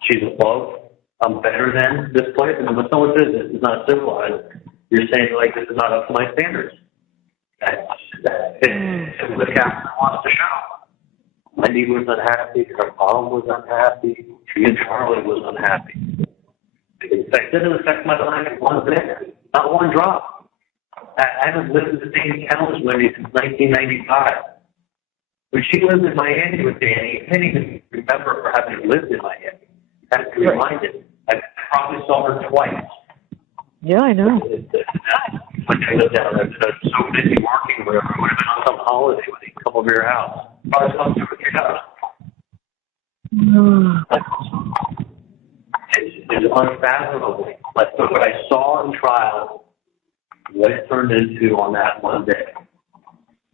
She's above. I'm better than this place. And when someone says this is not civilized, you're saying, like, this is not up to my standards. That's what the captain wants to show. Wendy was unhappy. Her mom was unhappy. She and Charlie was unhappy. That doesn't affect my life one bit. Not one drop. I haven't lived in the same town as Wendy since 1995. When she lived in Miami with Danny, I didn't even remember her having lived in Miami. I have to be reminded. I probably saw her twice. Yeah, I know. When I lived down there, I was so busy working, whatever. I would have been on some holiday when he'd come over to your house. Probably come to your house. It's unfathomable. Like what I saw in trial, what it turned into on that one day.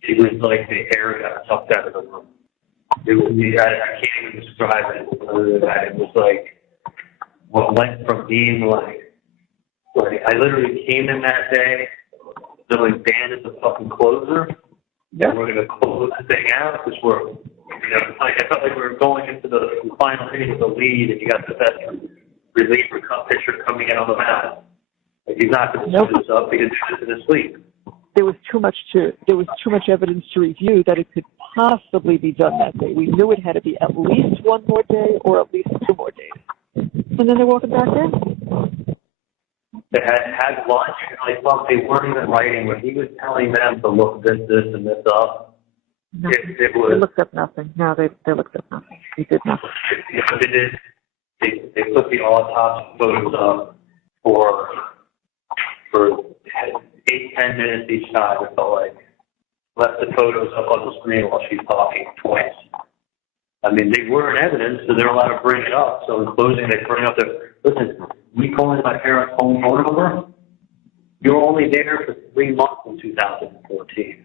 It was like the air got sucked out of the room. It was, I can't even describe it other than that. It was like what went from being like I literally came in that day knowing Dan is the fucking closer. Yeah. And we're going to close the thing out because we're, I felt like we were going into the final inning of the lead and you got the best reliever pitcher coming in on the mound. Like he's not going to screw this up. He didn't do this in his sleep. There was too much evidence to review that it could possibly be done that day. We knew it had to be at least one more day or at least 2 more days. And then they're walking back in. They had lunch, and they weren't even writing when he was telling them to look this, and this up. It was. They looked up nothing. No, they looked up nothing. He did nothing. They did. They put the autopsy photos up for 8-10 minutes each time. It felt like left the photos up on the screen while she's talking twice. I mean, they were in evidence, so they're allowed to bring it up. So in closing, they bring up listen, we calling my parents' home phone number? You were only there for 3 months in 2014.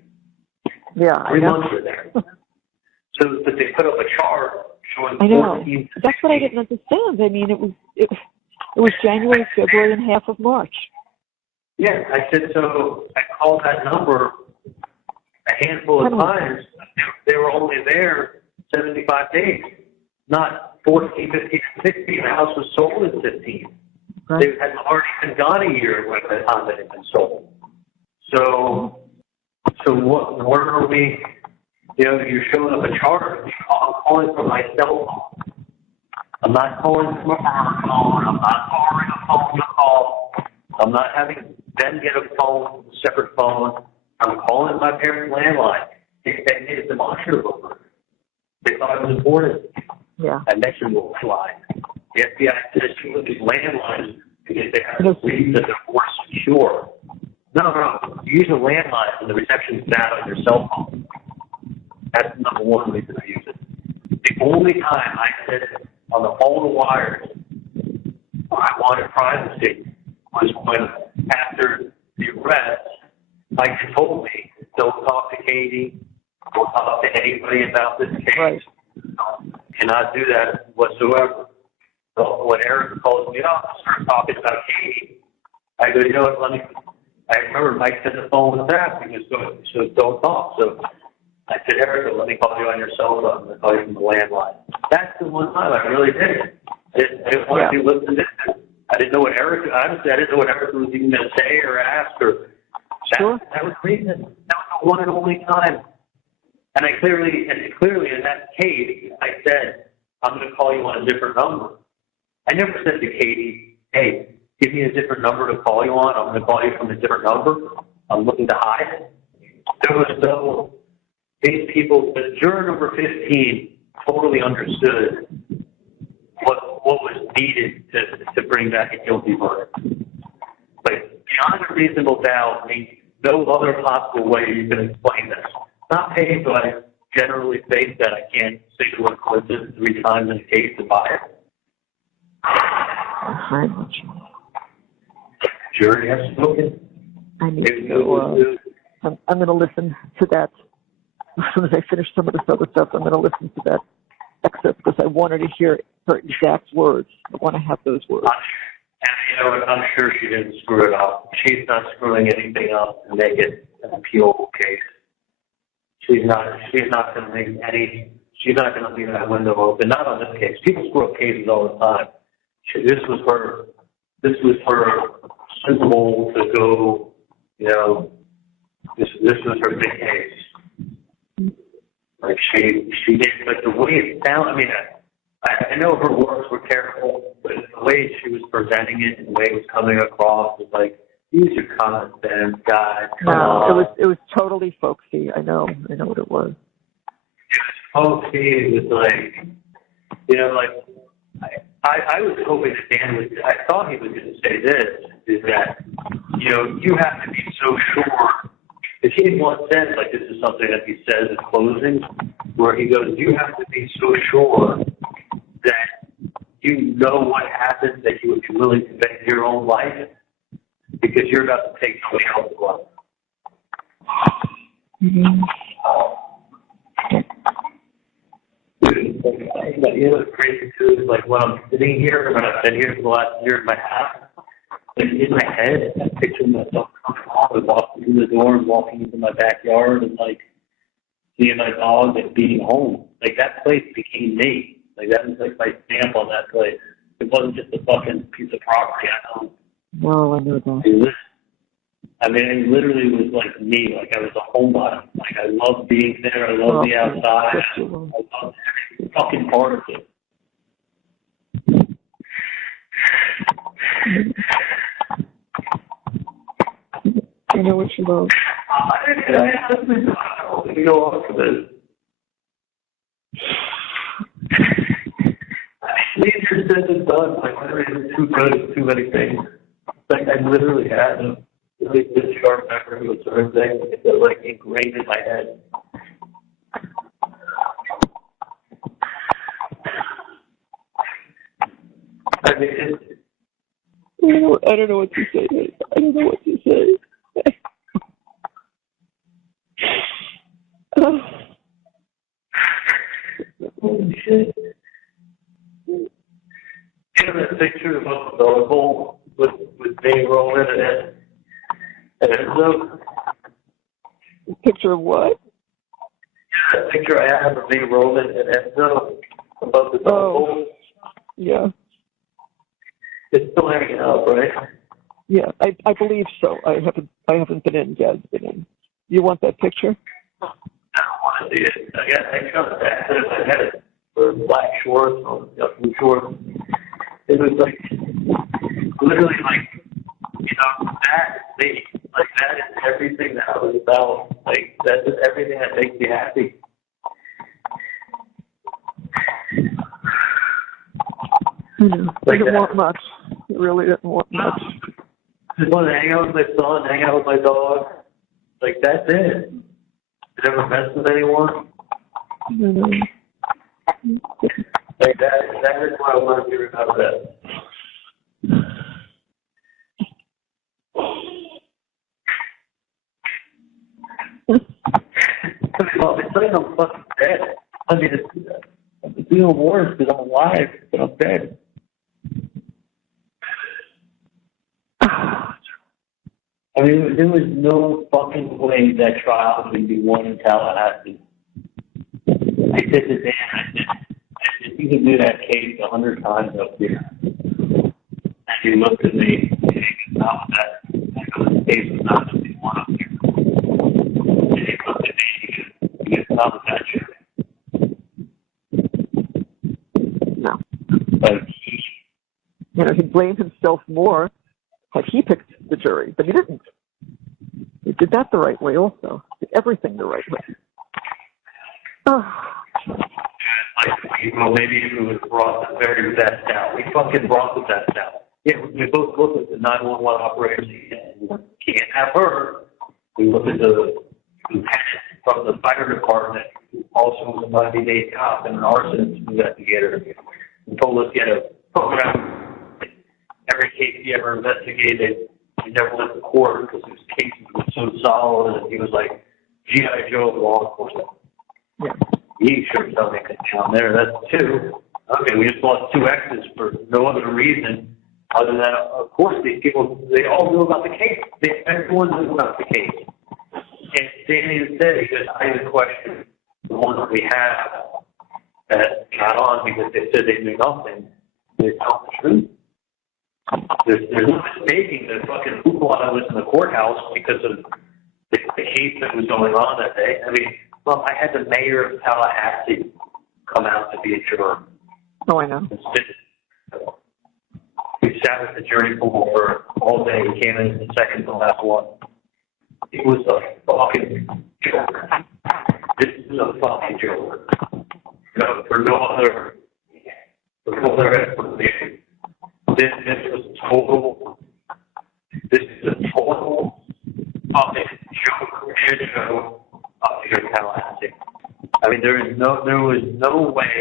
Yeah, 3 months you were there. So, but they put up a chart showing 14. That's what I didn't understand. I mean, it was January, February, and half of March. Yeah, I said, so I called that number a handful of times. They were only there 75 days, not 14, 15, 16. The house was sold in 15. Right. They had already been gone a year by the time it had been sold. So what are we, you're showing up a chart. I'm calling from my cell phone. I'm not calling from a phone. I'm not borrowing a phone to call. I'm not having them get a phone, separate phone. I'm calling my parents' landline. They made a demonstrable. They thought it was important. Yeah. I mentioned the landline. The FBI said she looked at landlines because they have to believe that they're more secure. No. You use a landline when the reception's bad on your cell phone. That's number one reason I use it. The only time I said on all the wires I wanted privacy was when, after the arrest, Mike had told me, don't talk to Katie, don't talk to anybody about this case. Right. Cannot do that whatsoever. So when Eric calls me up and starts talking about Katie, I go, you know what, I remember Mike said the phone was fast because so don't talk. So I said, Eric, let me call you on your cell phone. I'm going to call you from the landline. That's the one time I really did. I didn't want to be listened to. I didn't know what Eric, honestly, I didn't know what Eric was even going to say or ask. Sure. That was the reason. That was the one and only time. And clearly in that case, I said, I'm going to call you on a different number. I never said to Katie, hey, give me a different number to call you on. I'm going to call you from a different number. I'm looking to hide it. There was no, these people, the juror number 15 totally understood what was needed to bring back a guilty verdict. But beyond a reasonable doubt, means no other possible way you can explain this. Not paid, but I generally think that I can't say the word coincidence 3 times in a case to buy it. Very much. Jury has spoken. I need to. I'm going to listen to that as soon as I finish some of this other stuff. I'm going to listen to that excerpt because I wanted to hear her exact words. I want to have those words. And you know what? I'm sure she didn't screw it up. She's not screwing anything up to make it an appealable case. She's not going to make any. She's not going to leave that window open. Not on this case. People screw up cases all the time. This was her simple to go. You know, this was her big case. Like she did, like the way it sounded. I mean, I know her words were careful, but the way she was presenting it and the way it was coming across was like, use your common sense, guys. Come on. It was totally folksy. I know what it was. Folksy. It was like, you know, like I was hoping that Dan would. I thought he was going to say this: is that, you know, you have to be so sure. Because he once said, like, this is something that he says in closing, where he goes, you have to be so sure that you know what happens, that you would be willing to bet your own life, because you're about to take somebody else's life. Mm-hmm. You know what's crazy too is like when I'm sitting here, when I've been here for the last year and a half, like in my head, I picture myself coming off and walking through the door and walking into my backyard and like seeing my dog and being home. Like that place became me. Like that was like my stamp on that place. It wasn't just a fucking piece of property I owned. No, I know that. I mean, it literally was like me. Like I was a homebody. Like I loved being there. I loved the outside. I loved every fucking part of it. I know what you love. I don't think go off for this. Easier said than done. Like literally too good at too many things. Like I literally had a really good sharp memory with certain things that like ingrained in my head. I mean, I don't know what to say. I don't know what to say. Holy shit. You have that picture of the dog bowl with me rolling and Enzo? Picture of what? Yeah, that picture I have of me rolling and Enzo above the dog bowl. Yeah. It's still hanging out, right? Yeah, I believe so. I haven't been in. Dad's been in. You want that picture? I don't want to see it. I got that. I had it for black shorts or blue shorts. It was like literally like, you know, that me. Like, that is everything that I was about. Like, that's just everything that makes me happy. Like didn't want much. He really didn't want much. Just want to hang out with my son, hang out with my dog. Like, that's it. Never mess with anyone. Like, that is what I want to be remembered as. Well, it's like I'm fucking dead. I mean, it's even worse because I'm alive, but I'm dead. I mean, there was no fucking way that trial would be won in Tallahassee. I said to Dan, I said, you can do that case 100 times up here. And he looked at me and he said, no, that case was not going to be won up here. And he looked at me and he said, no, that shit. No. Like, he'd blame himself more had he picked the jury, but he didn't. He did that the right way also. Did everything the right way. Like, maybe if it was brought the very best out. We fucking brought the best out. Yeah, we both looked at the 911 operator. We can't have her. We looked at the lieutenant from the fire department, who also was a Miami-Dade cop and an arsonist investigator, and told us he had a program. Every case he ever investigated, he never went to court because his cases were so solid, and he was like G.I. Joe of law enforcement. Yeah. He sure doesn't make it down there. That's two. Okay, we just lost two exes for no other reason other than, of course, these people, they all knew about the case. Everyone knew about the case. And Danny said, he goes, I even question the ones that we have that got on because they said they knew nothing. They tell the truth. There's no mistaking the fucking hoopla was in the courthouse because of the case that was going on that day. I mean, well, I had the mayor of Tallahassee come out to be a juror. Oh, I know. We sat with the jury pool for all day. He came in as the second to last one. It was a fucking joke. This is a fucking joke. No, for no other explanation. This is a total fucking joke shit show up here in Tallahassee. I mean, there was no way,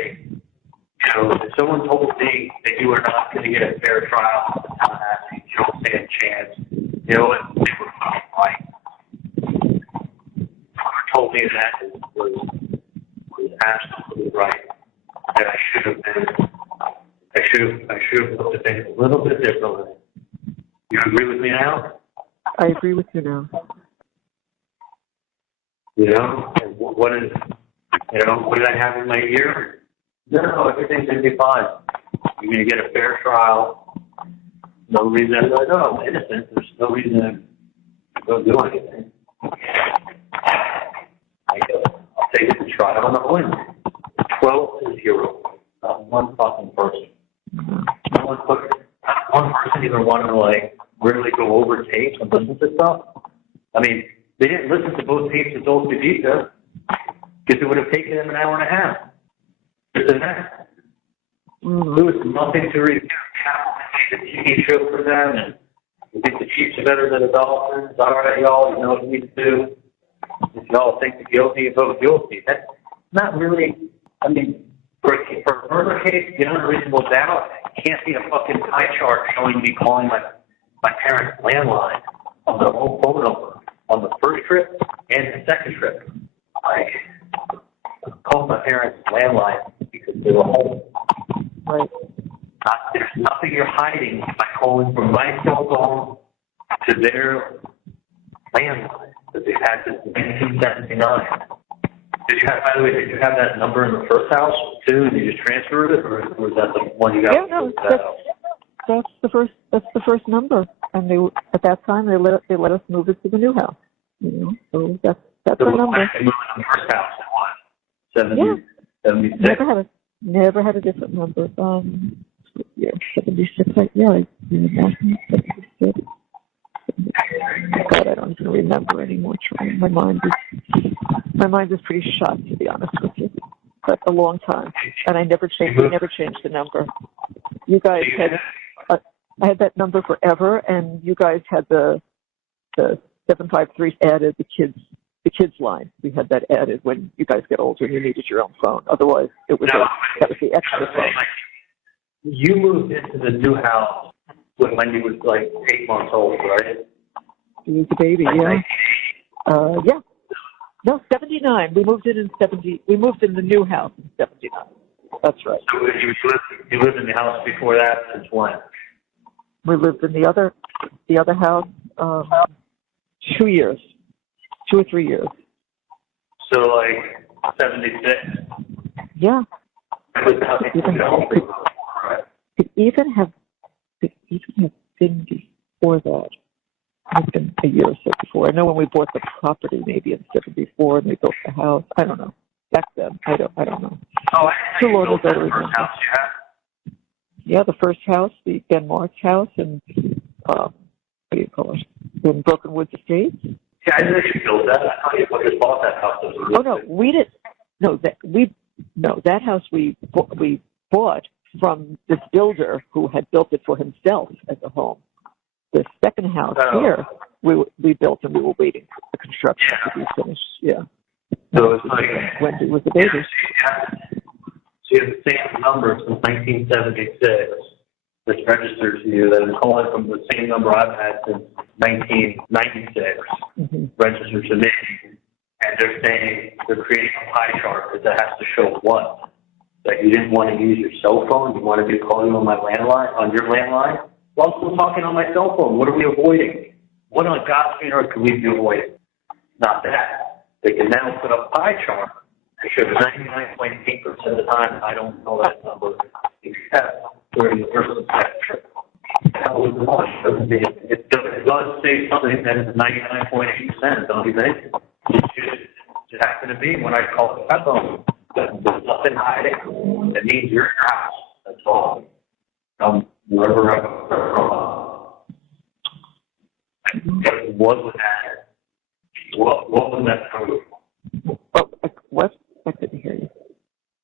if someone told me that you were not going to get a fair trial in Tallahassee, you don't stand a chance. You know what? They were fucking right. Whoever told me that was absolutely right. That I should have looked at things a little bit differently. You agree with me now? I agree with you now. And what did I have in my ear? No, everything's going to be fine. You're going to get a fair trial. No reason to go, no, I'm innocent. There's no reason to go do anything. I'll take it to trial and I'll win. 12 to 0. Not one fucking person. Not one person even wanted to really go over tapes and listen to stuff. I mean, they didn't listen to both tapes of Dolce Vita because it would have taken them an hour and a half. Just that. There was nothing to review. The TV show for them, and we think the Chiefs are better than the Dolphins. All right, y'all, you know what you need to do. If y'all think the guilty, vote guilty. That's not really, I mean, for a murder case, the unreasonable doubt can't be a fucking pie chart showing me calling my parents' landline on the whole phone number on the first trip and the second trip. I called my parents' landline because they were home. Right. There's nothing you're hiding by calling from my cell phone to their landline that they've had since 1979. By the way, did you have that number in the first house too? Did you just transfer it, or was that the one you got? Yeah, no, that's the first number, and they at that time they let us move it to the new house. So that's so our number. They moved in the first house in what? 76? Never had a different number. Yeah, 76. Yeah, 76. God, I don't even remember anymore, Charlie. My mind is pretty shot, to be honest with you. But a long time, and we never changed the number. You guys had, I had that number forever, and you guys had the 753 added the kids line. We had that added when you guys get older and you needed your own phone. Otherwise, that was the extra phone. You moved into the new house when Wendy was like 8 months old, right? She was a baby, yeah. Yeah. No, 79. We moved in 70. We moved in the new house in 79. That's right. So you lived in the house before that since when? We lived in the other house 2 years, 2 or 3 years. So like 76. Yeah. Could even have been before that. It's been a year or so before. I know when we bought the property, maybe in 74, and we built the house. I don't know. Back then, I don't know. Oh, too long ago to remember. First house you had? Yeah, the first house, the Ben Mark's house, and what do you call it? In Broken Woods Estates. Yeah, I didn't build that. I thought you just bought that house. Oh no, we didn't. No, that house we bought from this builder who had built it for himself as a home. The second house here, we built, and we were waiting for the construction to be finished. Yeah. So it's like Wendy was the baby. So you have the same number since 1976 that's registered to you that is calling from the same number I've had since 1996 registered to me. And they're saying they're creating a pie chart that has to show what? That you didn't want to use your cell phone, you wanted me to call you on my landline, on your landline? Well, I'm still talking on my cell phone. What are we avoiding? What on God's green earth can we be avoiding? Not that. They can now put a pie chart that shows 99.8% of the time I don't know that number except during the first and second trip. That was the one. It does say something that is 99.8%, don't you think? It just happened to be when I called the phone. There's nothing hiding. It means you're in your house. That's all. Wherever what was that? What was that proof? What? I couldn't hear you.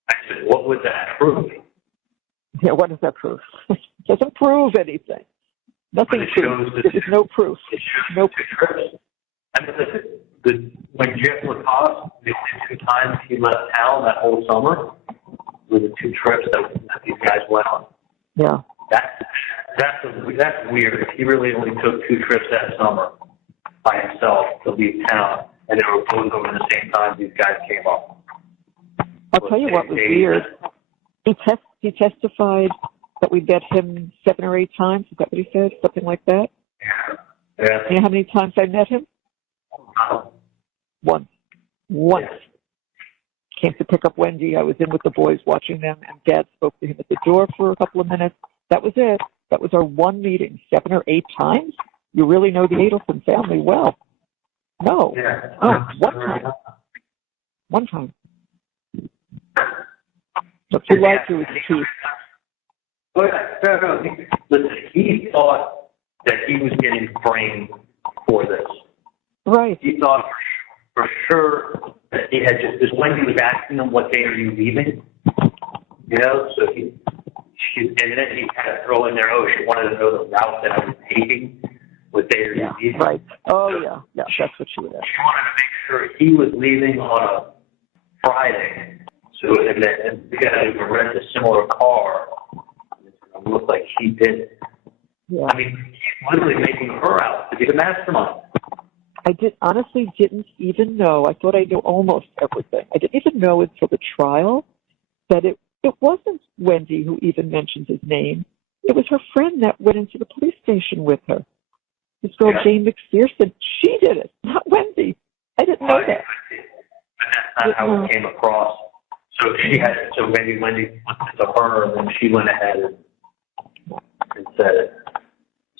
I said, what would that prove? Yeah, what does that prove? It doesn't prove anything. Nothing proves. There's no proof. No proof. I mean, when Jeff LaCoste, the only 2 times he left town that whole summer were the 2 trips that these guys went on. Yeah. That's weird. He really only took 2 trips that summer by himself to leave town, and they were both over the same time these guys came up. I'll tell you what was weird. He testified that we met him 7 or 8 times. Is that what he said? Something like that? Yeah. You know how many times I met him? Once. Yeah. Came to pick up Wendy. I was in with the boys watching them, and Dad spoke to him at the door for a couple of minutes. That was it. That was our one meeting. 7 or 8 times? You really know the Adelson family well. No. Yeah. Oh, one time. So he lied through his teeth. No. Listen, he thought that he was getting framed for this. Right. He thought for sure that he had just, because Wendy was asking him, what day are you leaving? You know, so and then he had to throw in there, she wanted to know the route that I was taking. What day are you leaving? Right. Oh, so, yeah, that's what she would ask. She wanted to make sure he was leaving on a Friday. So, and the guy who rent a similar car, it's going to look like he did it. Yeah. I mean, he's literally making her out to be the mastermind. I honestly didn't even know. I thought I knew almost everything. I didn't even know until the trial that it wasn't Wendy who even mentioned his name. It was her friend that went into the police station with her. This girl, Jane McPherson, she did it, not Wendy. I didn't know that. But that's not how it came across. So Wendy went to her, and then she went ahead and said it.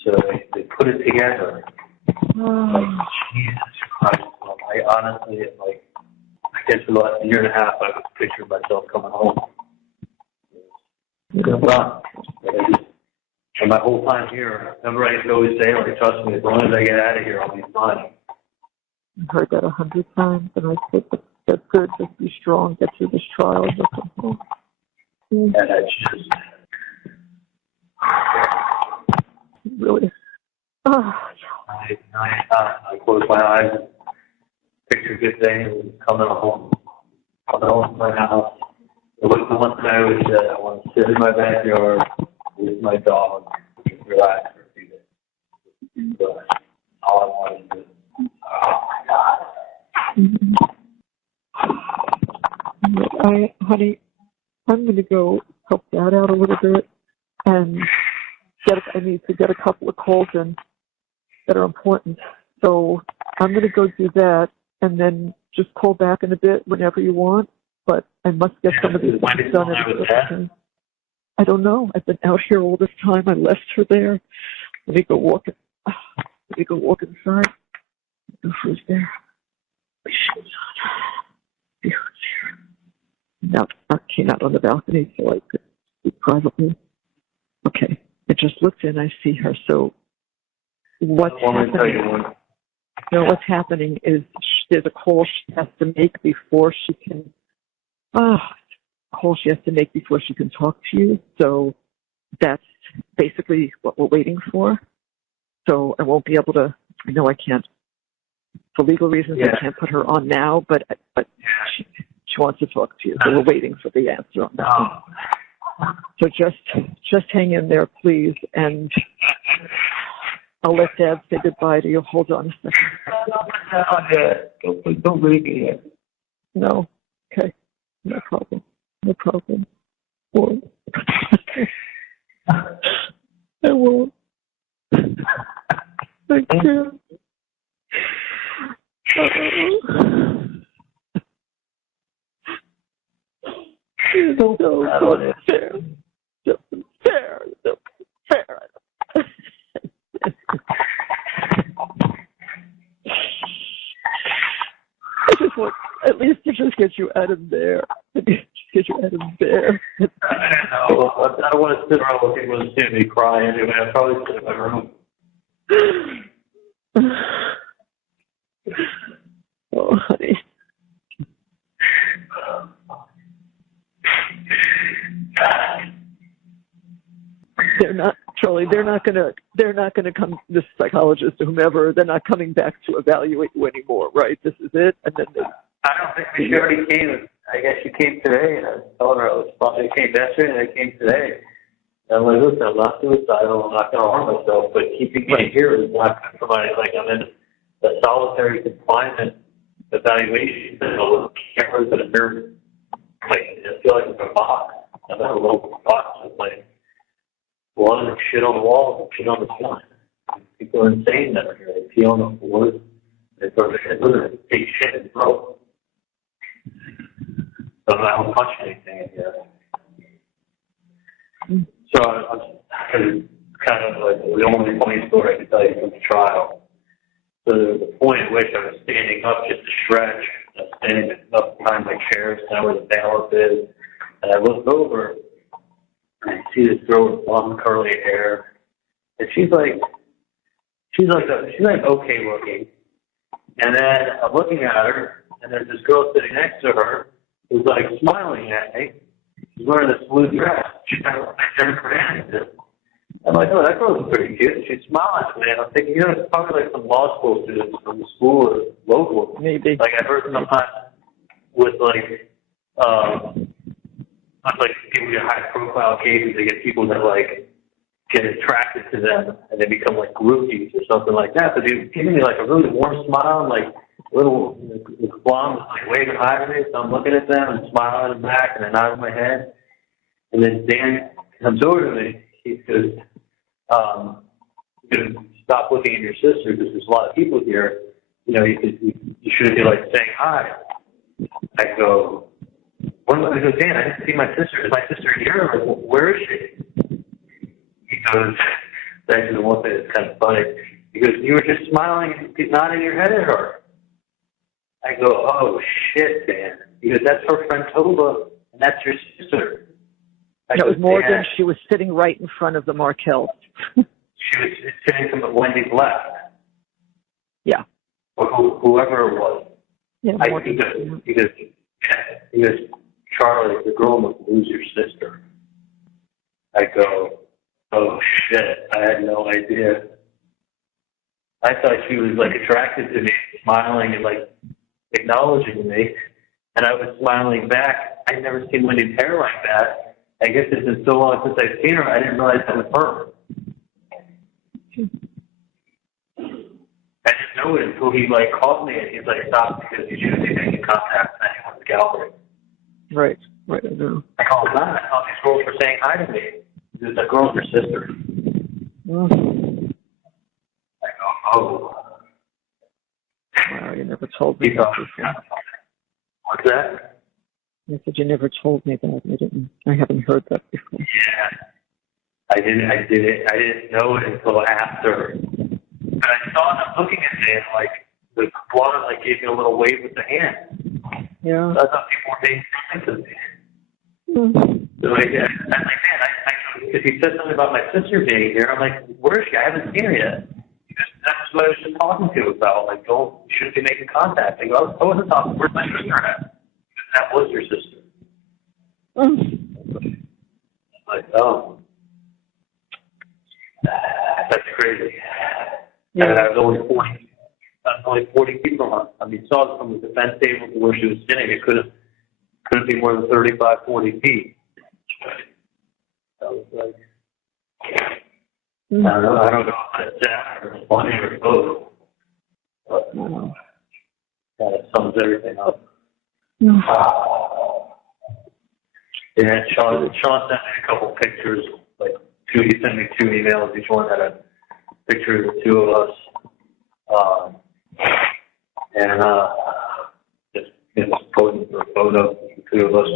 So they put it together. Like, Jesus Christ. I honestly, I guess for the last year and a half, I was picturing myself coming home. And my whole time here, everybody used to always say, trust me, as long as I get out of here, I'll be fine. I heard that 100 times, and I said, that's good, just be strong, get through this trial, and just come home. And it's just Really. Oh, I close my eyes, picture good things, coming home to my house. I look at one thing I always said, I want to sit in my backyard with my dog, just relax for a few days. But all I want to do. Oh my God. Honey, I'm going to go help Dad out a little bit, and I need to get a couple of calls in that are important. So I'm going to go do that, and then just call back in a bit whenever you want. But I must get some of these things done. I don't know. I've been out here all this time. I left her there. Let me go walk inside. Who's there? Who's there? No, I came out on the balcony so I could speak privately. Okay. I just looked in. I see her. So what's happening? No, what's happening is there's a call she has to make before she can. Call she has to make before she can talk to you. So that's basically what we're waiting for. So I won't be able to. I know I can't. For legal reasons, I can't put her on now. But she wants to talk to you. So we're waiting for the answer on that. So just hang in there, please, and I'll let Dad say goodbye to you. Hold on a second. Don't leave me yet. No. Okay. No problem. No problem. Won't. I won't. Thank you. Don't fair. Just fair. Fair. I just want, at least to just get you out of there. I don't want to sit around with people and see me cry anyway. I'll probably sit in my room. Oh, honey. They're not, Charlie. They're not gonna come. The psychologist or whomever. They're not coming back to evaluate you anymore, right? This is it. And then I don't think she already came. I guess she came today, and I told her I came yesterday, and I came today. And I'm like, listen, I'm not suicidal. I'm not going to harm myself, but keeping me here is not going to provide. Like, I'm in a solitary confinement evaluation with cameras and a mirror. Like, I feel like I'm in a box. I'm in a little box with like blood and shit on the walls and shit on the ceiling. People are insane that are here. They pee on the floor. They throw shit. They take shit and throw. So I don't touch anything in here. So I was kind of like the only funny story I can tell you from the trial. So there was a point at which I was standing up just to stretch. I was standing up behind my chair, so where the balance is. And I looked over and I see this girl with long curly hair. And she's like okay looking. And then I'm looking at her, and there's this girl sitting next to her who's like smiling at me. She's wearing this blue dress. She's kind of turned her hand. I'm like, oh, that girl looks pretty cute. She's smiling at me, and I'm thinking, it's probably like some law school students from the school or local. Maybe. Like I've heard sometimes with people get high profile cases, they get people that like get attracted to them and they become like groupies or something like that. So they're giving me like a really warm smile, and like little blonde like waving hi to me. So I'm looking at them and smiling at them back, and I nod my head. And then Dan comes over to me. He says, "You stop looking at your sister because there's a lot of people here. You shouldn't be like saying hi." I go, I go, Dan, I didn't see my sister. Is my sister here? Or where is she? He goes, that's actually the one thing that's kind of funny. He goes, you were just smiling and nodding your head at her. I go, oh, shit, Dan. He goes, that's her friend Toba, and that's your sister. It was Morgan. She was sitting right in front of the Markells. She was sitting to Wendy's left. Yeah. Who whoever it was. Yeah, He goes, Charlie, the girl must lose your sister. I go, oh shit, I had no idea. I thought she was like attracted to me, smiling and like acknowledging me, and I was smiling back. I'd never seen Wendy's hair like that. I guess it's been so long since I've seen her, I didn't realize that was her. I didn't know it until he like called me and he's like, stop because you shouldn't be making contact with anyone in the gallery. Right, I know. I called him out. I thought these girls were saying hi to me. He goes, that girl's your sister. Mm. I go, oh. Wow, you never told me that before. What's that? I said you never told me that. I haven't heard that before. Yeah. I didn't know it until after. And I saw them looking at me and like the blood like gave me a little wave with the hand. Yeah. So I thought people were being friendly to me. Mm. So like, I'm like, man, if he said something about my sister being here, I'm like, where is she? I haven't seen her yet. That's what I was just talking to you about. Like, you shouldn't be making contact. I go, I wasn't talking. Where's my sister at? That was your sister. Mm. Like, oh, that's crazy. Yeah. And I was only 40 feet from her. I mean, saw it from the defense table to where she was sitting. It couldn't be more than 35, 40 feet. I was like, I don't know if that's that or funny or both. But that sums everything up. Yeah, Sean sent me a couple pictures. Like he sent me 2 emails. Each one had a picture of the 2 of us. Just posing for a photo of the 2 of us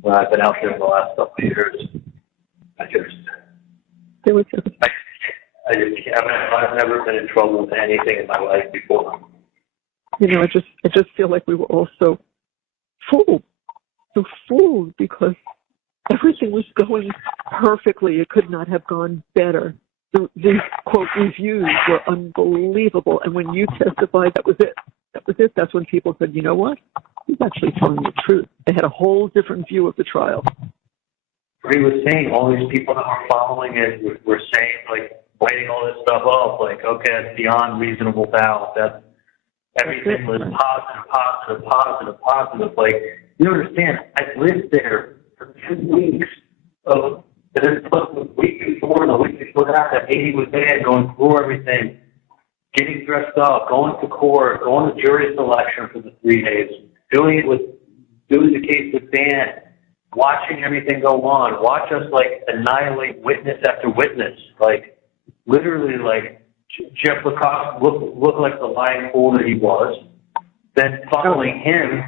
when I've been out there in the last couple of years. I've never been in trouble with anything in my life before. You know, I just feel like we were all so fooled because everything was going perfectly. It could not have gone better. The quote reviews were unbelievable, and when you testified, that was it. That's when people said, you know what? He's actually telling the truth. They had a whole different view of the trial. He was saying all these people that were following it were saying, like, writing all this stuff off, like, okay, it's beyond reasonable doubt. That everything was positive. Like, you understand, I lived there for 2 weeks of, and then plus the week before and the week before that Haiti was there, going through everything, getting dressed up, going to court, going to jury selection for the 3 days, doing the case with Dan, watching everything go on, watch us like annihilate witness after witness, like literally like Jeff Lacoste looked like the lying fool that he was. Then following him,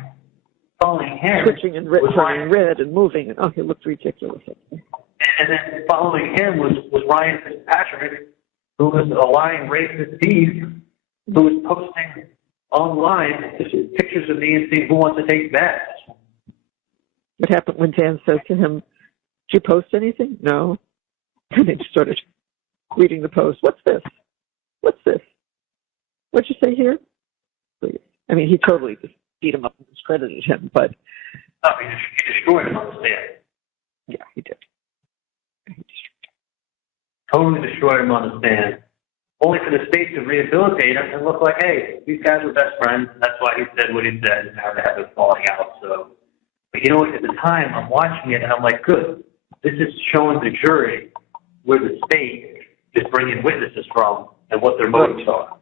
switching and turning red and moving, and he looked ridiculous. And then following him was Ryan Fitzpatrick, who was a lying racist thief, who was posting online pictures of me and saying, who wants to take bets? What happened when Dan said to him, did you post anything? No. And they started reading the post. What's this? What'd you say here? Please. I mean, he totally just beat him up and discredited him, but... No, he destroyed him on the stand. Yeah, he did. Totally destroyed him on the stand. Only for the state to rehabilitate him and look like, hey, these guys were best friends. That's why he said what he said, and now they have this falling out. So, but you know what? At the time, I'm watching it, and I'm like, good. This is showing the jury where the state is bringing witnesses from and what their motives are.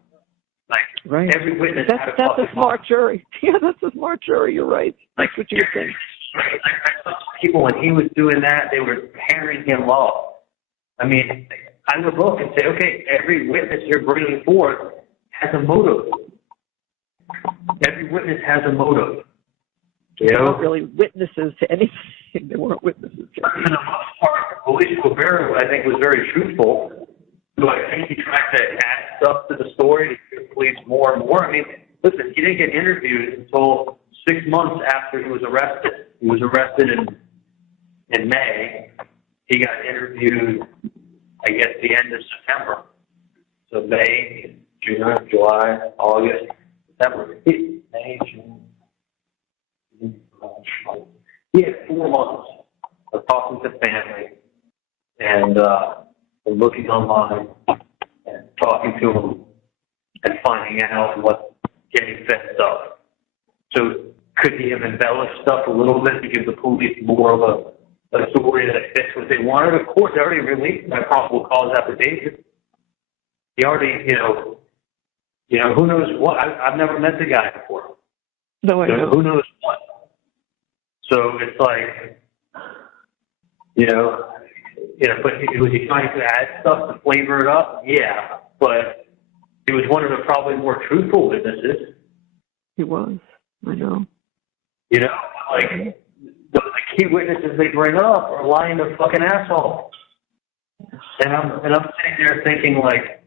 Like, every witness that's a smart jury. Yeah, that's a smart jury. You're right. That's what you think. I saw people, when he was doing that, they were tearing him off. I mean, I would look and say, okay, every witness you're bringing forth has a motive. Every witness has a motive. They weren't really witnesses to anything. They weren't witnesses to anything. For the most part, Alicia Rivera, I think, was very truthful. So I think he tried to add stuff to the story to please more and more. I mean, listen, he didn't get interviewed until 6 months after he was arrested. He was arrested in May. He got interviewed, I guess, the end of September. So May, June, July, August, That was it. May, June. Yeah, 4 months of talking to family and looking online and talking to them and finding out what's getting fed stuff. So could he have embellished stuff a little bit to give the police more of a story that fits what they wanted? Of course, they already released my probable cause affidavit. He already, who knows what? I've never met the guy before. No, I know. Who knows what? So it's like, but was he trying to add stuff to flavor it up? Yeah, but he was one of the probably more truthful witnesses. He was. I know. Like the key witnesses they bring up are lying to fucking assholes. And I'm sitting there thinking, like,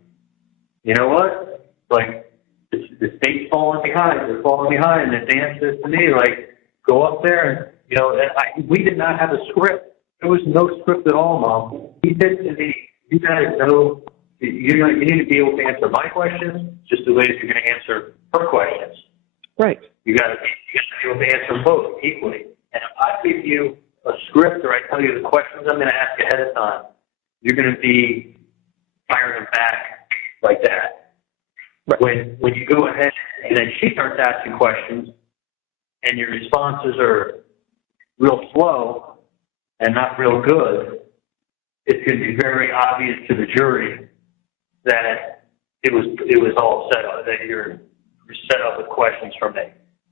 you know what? Like, the state's falling behind. They're falling behind. And Dan says to me, like, go up there and, we did not have a script. There was no script at all, Mom. He said to me, you guys know, you need to be able to answer my questions just the way that you're going to answer her questions. Right. You got to be able to answer both equally. And if I give you a script or I tell you the questions I'm going to ask ahead of time, you're going to be firing back like that. Right. When you go ahead and then she starts asking questions and your responses are real slow and not real good, it's going to be very obvious to the jury that it was all set up, that you're set up with questions from me.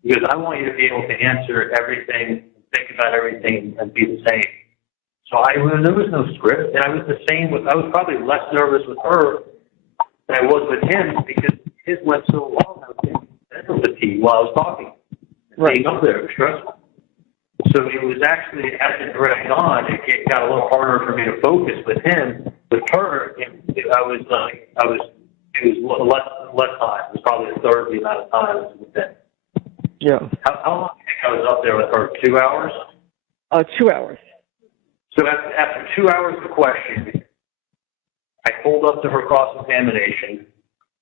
Because I want you to be able to answer everything, think about everything, and be the same. So there was no script, and I was probably less nervous with her than I was with him because his went so long. I was getting mental fatigue while I was talking. Right. Being up there was stressful. So it was actually, as it dragged on, it got a little harder for me to focus with him. With her, it was less time. It was probably a third of the amount of time with him. Yeah. How long do you think I was up there with her? 2 hours? 2 hours. So after 2 hours of questioning, I pulled up to her cross-examination.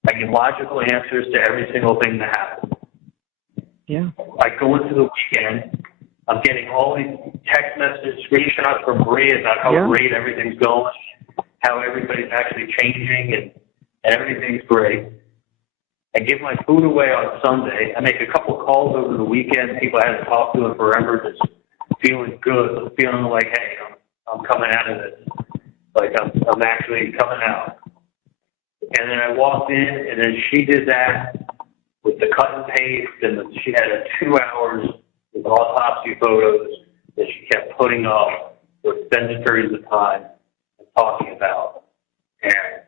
I give logical answers to every single thing that happened. Yeah. I go into the weekend. I'm getting all these text messages, screenshots from Maria about how great everything's going, how everybody's actually changing, and everything's great. I give my food away on Sunday. I make a couple calls over the weekend. People I hadn't talked to in forever, just feeling good, feeling like, hey, I'm coming out of this. Like I'm actually coming out. And then I walked in, and then she did that with the cut and paste, and she had 2 hours with autopsy photos that she kept putting up for extended periods of time and talking about. And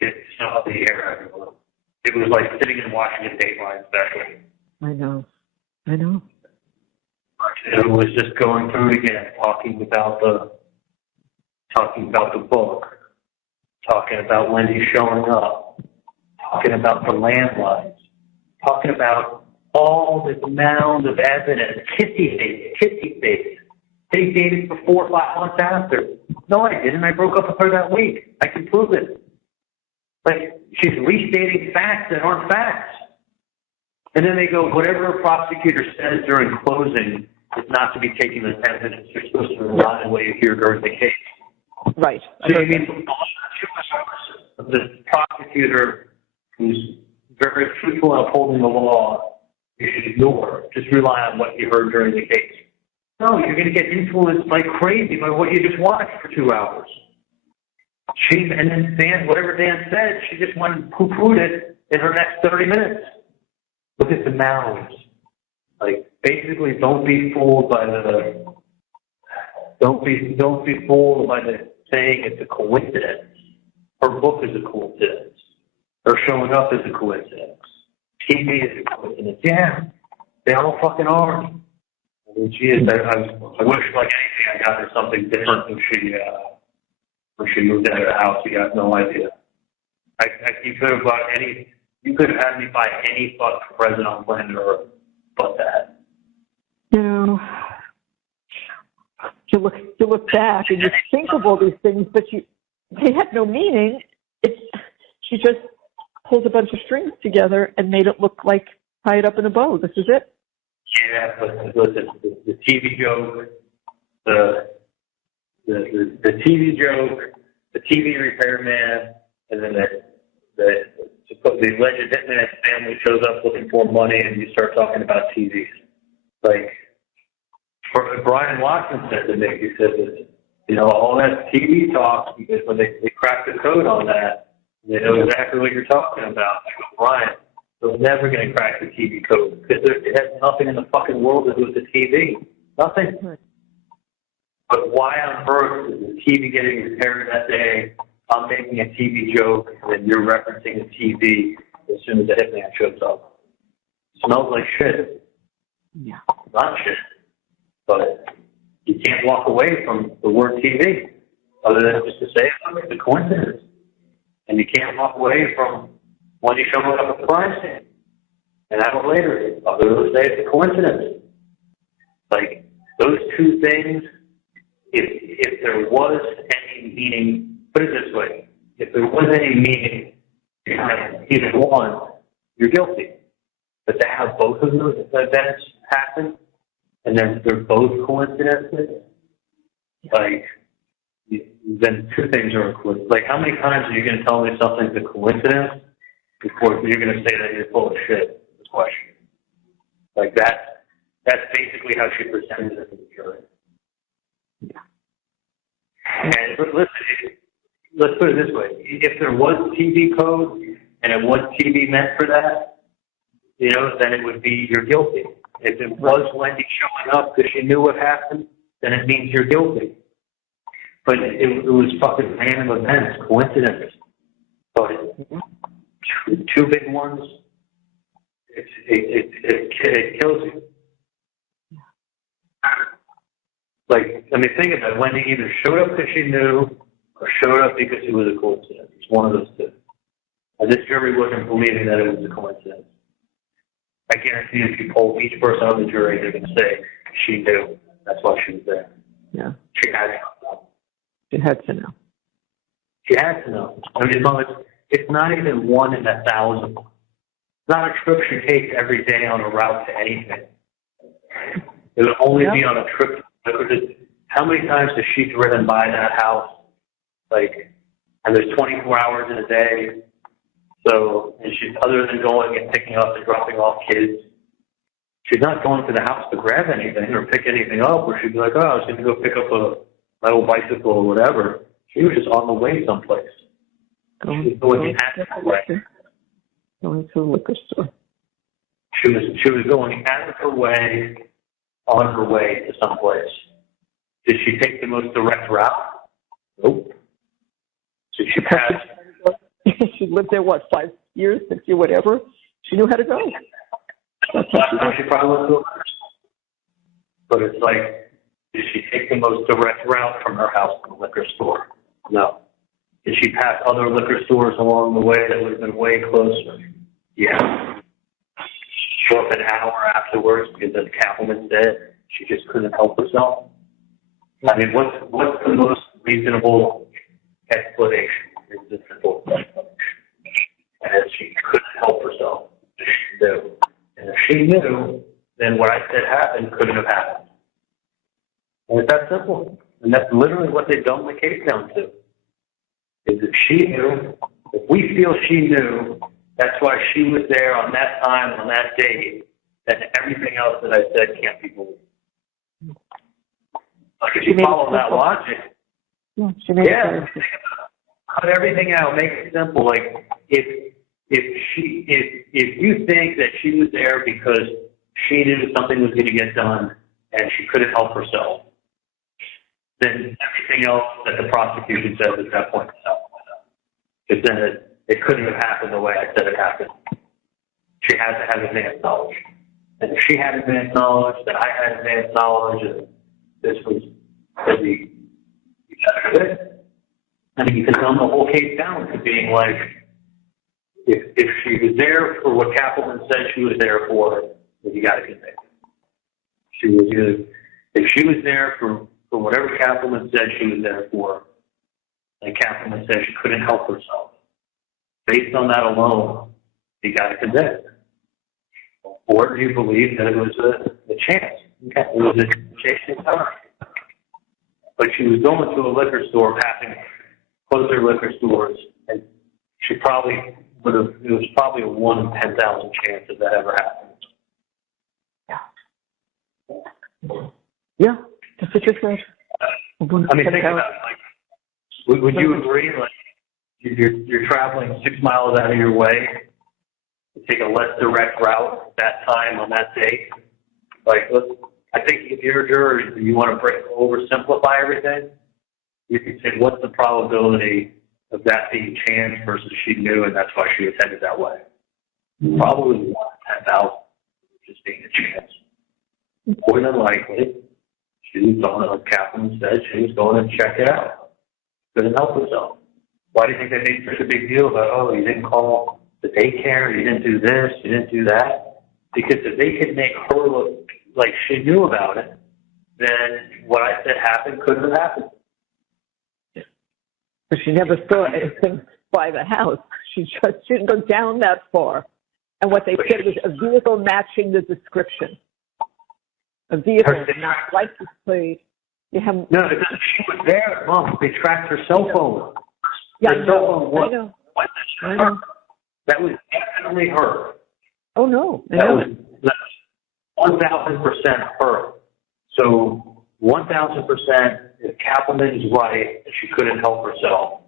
it shot the air out of her. It was like sitting and watching a Dateline special. I know. It was just going through it again, talking about the book, talking about Wendy showing up, talking about the landlines, talking about all this mound of evidence, kissy face. They dated for 4 or 5 months after. No, I didn't. I broke up with her that week. I can prove it. Like, she's restating facts that aren't facts. And then they go, whatever a prosecutor says during closing is not to be taken as evidence. You're supposed to rely on what you hear during the case. Right. So, I mean, the prosecutor who's very truthful in upholding the law, you should ignore. Just rely on what you heard during the case. No, you're going to get influenced like crazy by what you just watched for 2 hours. And then Dan, whatever Dan said, she just went and poo-pooed it in her next 30 minutes. Look at the mounds. Like, basically, don't be fooled by the saying it's a coincidence. Her book is a coincidence. Her showing up is a coincidence. TV is a coincidence. Yeah, they all fucking are. I mean, she is. I wish, like anything, I got her something different when she moved out of the house. You got no idea. You could have had me buy any fucking present on planet Earth but that. You know, you look back and you think of all these things, but they had no meaning. She just pulled a bunch of strings together and made it look like Tie it up in a bow. This is it. Yeah, but listen, the TV joke, the TV joke, the TV repairman, and then the alleged hitman's family shows up looking for money, and you start talking about TVs. Like, Brian Watson said to me, he said that, you know, all that TV talk, because when they crack the code on that, they know exactly what you're talking about. I go, Brian, they're never going to crack the TV code, because it has nothing in the fucking world to do with the TV. Nothing. Right. But why on earth is the TV getting repaired that day? I'm making a TV joke, and then you're referencing the TV as soon as the hitman shows up. It smells like shit. Yeah. Not shit. But you can't walk away from the word TV, other than just to say it's a coincidence. And you can't walk away from when you show up at the crime scene an hour later, other than to say it's a coincidence. Like, those two things, if there was any meaning, put it this way, if there was any meaning behind either one, you're guilty. But to have both of those events happen, and then they're both coincidences, like, then two things are coincidence. Like, how many times are you going to tell me something's a coincidence before you're going to say that you're full of shit? This question. Like, that's basically how she presented it to the jury. And listen, let's put it this way. If there was TV code and it was TV meant for that, you know, then it would be you're guilty. If it was Wendy showing up because she knew what happened, then it means you're guilty. But it was fucking random events, coincidence. But two big ones, it kills you. Like, I mean, think about it. Wendy either showed up because she knew or showed up because it was a coincidence. It's one of those two. And this jury wasn't believing that it was a coincidence. I guarantee if you poll each person on the jury, they're going to say she knew. That's why she was there. Yeah. She had to know. She had to know. She had to know. I mean, it's not even 1 in 1,000. It's not a trip she takes every day on a route to anything. It would only be on a trip. How many times has she driven by that house? Like, and there's 24 hours in a day. So, and she's, other than going and picking up and dropping off kids, she's not going to the house to grab anything or pick anything up, or she'd be like, oh, I was going to go pick up my old bicycle or whatever. She was just on the way someplace. Going to the liquor store. She was going out of her way, on her way to someplace. Did she take the most direct route? Nope. Did she pass? She lived there, 5 years, 6 years, whatever. She knew how to go. She probably went to a But it's like, did she take the most direct route from her house to the liquor store? No. Did she pass other liquor stores along the way that would have been way closer? Yeah. Show up an hour afterwards because as Kappelman said, she just couldn't help herself. I mean, what's the most reasonable explanation? It's a simple explanation. And she couldn't help herself. She knew. And if she knew, then what I said happened couldn't have happened. And it's that simple. And that's literally what they've dumbed the case down to. Is if she knew, if we feel she knew, that's why she was there on that time, on that date, then everything else that I said can't be believed. Like, if you follow that logic, cut everything out, make it simple. Like, if you think that she was there because she knew something was going to get done and she couldn't help herself, then everything else that the prosecution says at that point is help. Because then it couldn't have happened the way I said it happened. She had to have advanced knowledge. And if she had advanced knowledge, then I had advanced knowledge, and this was the I mean, you can dumb the whole case down to being like, if she was there for what Kappelman said she was there for, then you got to convict her. She was either, if she was there for whatever Kappelman said she was there for, and Kappelman said she couldn't help herself, based on that alone, you got to convict her. Or do you believe that it was a chance? Okay. It was a chase time. But she was going to a liquor store, passing closer liquor stores, and she probably would have, it was probably a 1 in 10,000 chance that that ever happened. Yeah, that's what you said. I mean, think about it. Like, would you agree? Like, you're traveling 6 miles out of your way to take a less direct route at that time on that day. Like, I think if you're a juror and you want to oversimplify everything, you can say, what's the probability of that being chance versus she knew and that's why she attended that way? Probably 1 in 10,000, just being a chance. More than likely, she was going, like Catherine said, she was going to check it out. Couldn't help herself. Why do you think they made such a big deal about, oh, you didn't call the daycare, you didn't do this, you didn't do that? Because if they could make her look like she knew about it, then what I said happened couldn't have happened. But she never saw anything by the house. She just didn't go down that far. And what they said was a vehicle matching the description. A vehicle, not license plate. You have no, she was there. Mom, they tracked her cell phone. Yeah, her cell phone I know. That was definitely her. Oh no, That was 1,000% her. So 1,000%, if Kaplan is right and she couldn't help herself,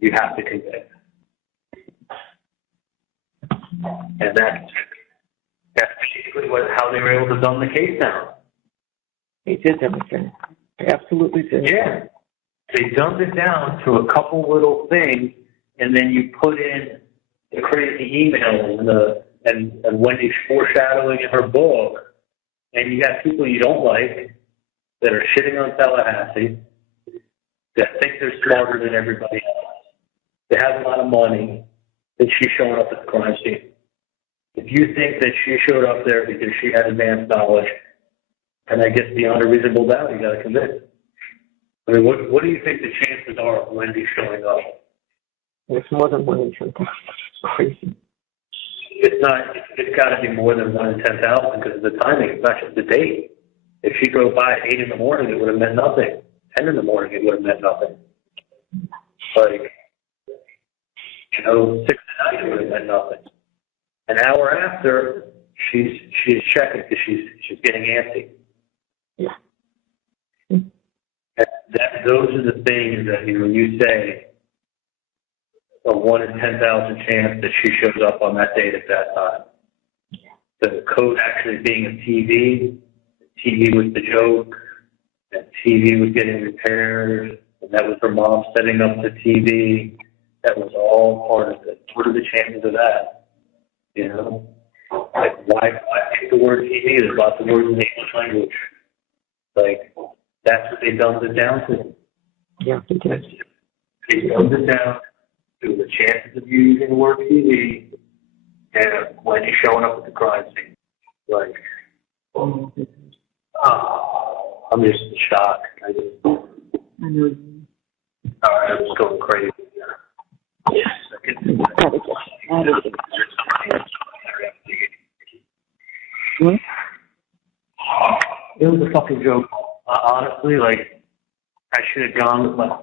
you have to convict. And that's basically how they were able to dumb the case down. They did everything. They absolutely did. Yeah. They dumbed it down to a couple little things, and then you put in the crazy emails and Wendy's foreshadowing in her book, and you got people you don't like that are shitting on Tallahassee, that think they're smarter than everybody else. They have a lot of money, and she's showing up at the crime scene. If you think that she showed up there because she had advanced knowledge, and I guess beyond a reasonable doubt, you got to convict. I mean, what do you think the chances are of Wendy showing up? It's more than 1 in 10,000. It's crazy. It's not. It's got to be more than 1 in 10,000 because of the timing. It's not just the date. If she drove by at 8 in the morning, it would have meant nothing. 10 in the morning, it would have meant nothing. Like, 6 at night, it would have meant nothing. An hour after, she's checking because she's getting antsy. Yeah. Those are the things that when you say a 1 in 10,000 chance that she shows up on that date at that time. The code actually being a TV was the joke, and TV was getting repaired, and that was her mom setting up the TV. That was all part of it. What are the chances of that? Like why pick the word TV? There's lots of words in the English language. Like that's what they dumbed it down to. Yeah, they did. They dumbed it down to the chances of you using the word TV and when you're showing up at the crime scene. Like, I'm just in shock. I know. All right, I'm just going crazy here. It was a fucking joke. Honestly, like, I should have gone with my...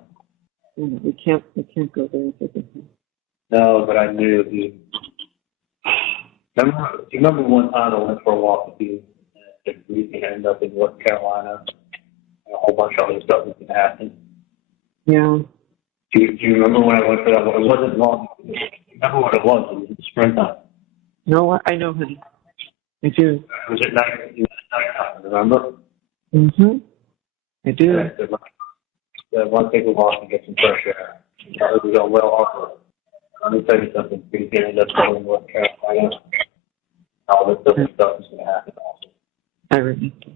We can't go there. No, but I knew. Dude. Remember one time I went for a walk with you and we ended up in North Carolina and a whole bunch of other stuff was going to happen? Yeah. Do you remember when I went for that? It wasn't long. Remember what it was? It was in the springtime. No, I know, honey. I do. It was at night. It was at nighttime, remember? Mm-hmm. I do. I want to take a walk and get some fresh air. It was on well hard. Let me tell you something. We ended up going to North Carolina. All this other stuff is going to happen also. I remember.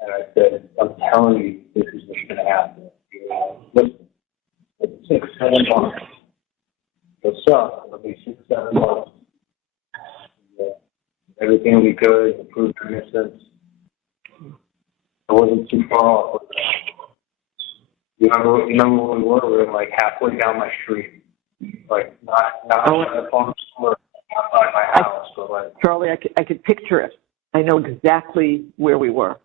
And I said, I'm telling you, this is what's going to happen. Listen, it's 6, 7 months. It'll suck. It'll be 6, 7 months. Everything will be good. Prove your innocence. I wasn't too far off. You remember when we were? We were like halfway down my street. Like, not outside the farm store, outside my house. So like, Charlie, I could picture it. I know exactly where we were.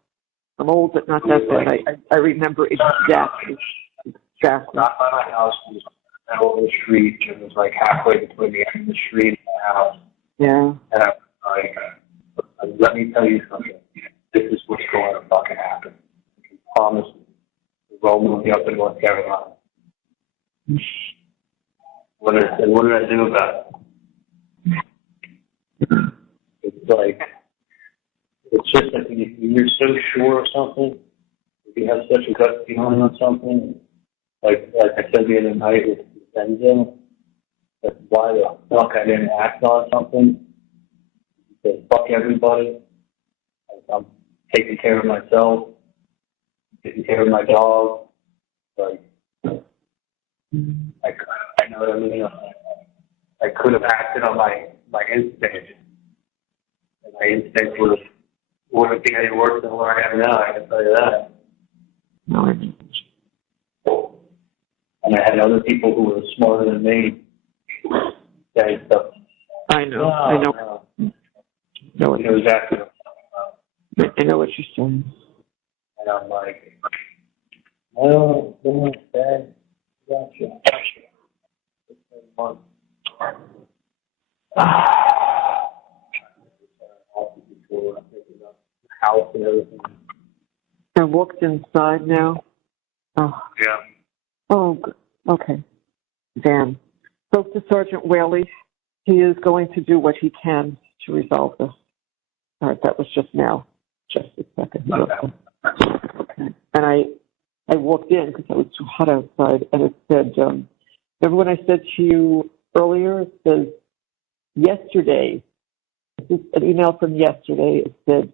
I'm old, but not that bad. I remember exactly. not by my house, it was in the middle of the street. It was like halfway between the end of the street and the house. Yeah. And I was like, let me tell you something. This is what's going to fucking happen. I can promise you. We're rolling me up in North Carolina. What did I do about it? It's like, it's just like when you're so sure of something, if you have such a gut feeling on something, like I said the other night with Benzo, that why the fuck I didn't act on something. Say, fuck everybody. I'm taking care of myself, taking care of my dog. Like, I know what I mean. I could have acted on my instinct. And my instinct wouldn't be any worse than where I am now, I can tell you that. No, I mean. And I had other people who were smarter than me saying stuff. I know. I know. No, You know exactly what I'm talking about. I know what you're saying. And I'm like, well, Dad, gotcha. House and everything. I walked inside now. Oh. Yeah. Oh, good. Okay. Dan. Spoke to Sergeant Whaley. He is going to do what he can to resolve this. All right, that was just now. Just a second. Okay. And I walked in because it was too hot outside, and it said, remember when I said to you earlier, it says, yesterday, this is an email from yesterday, it said,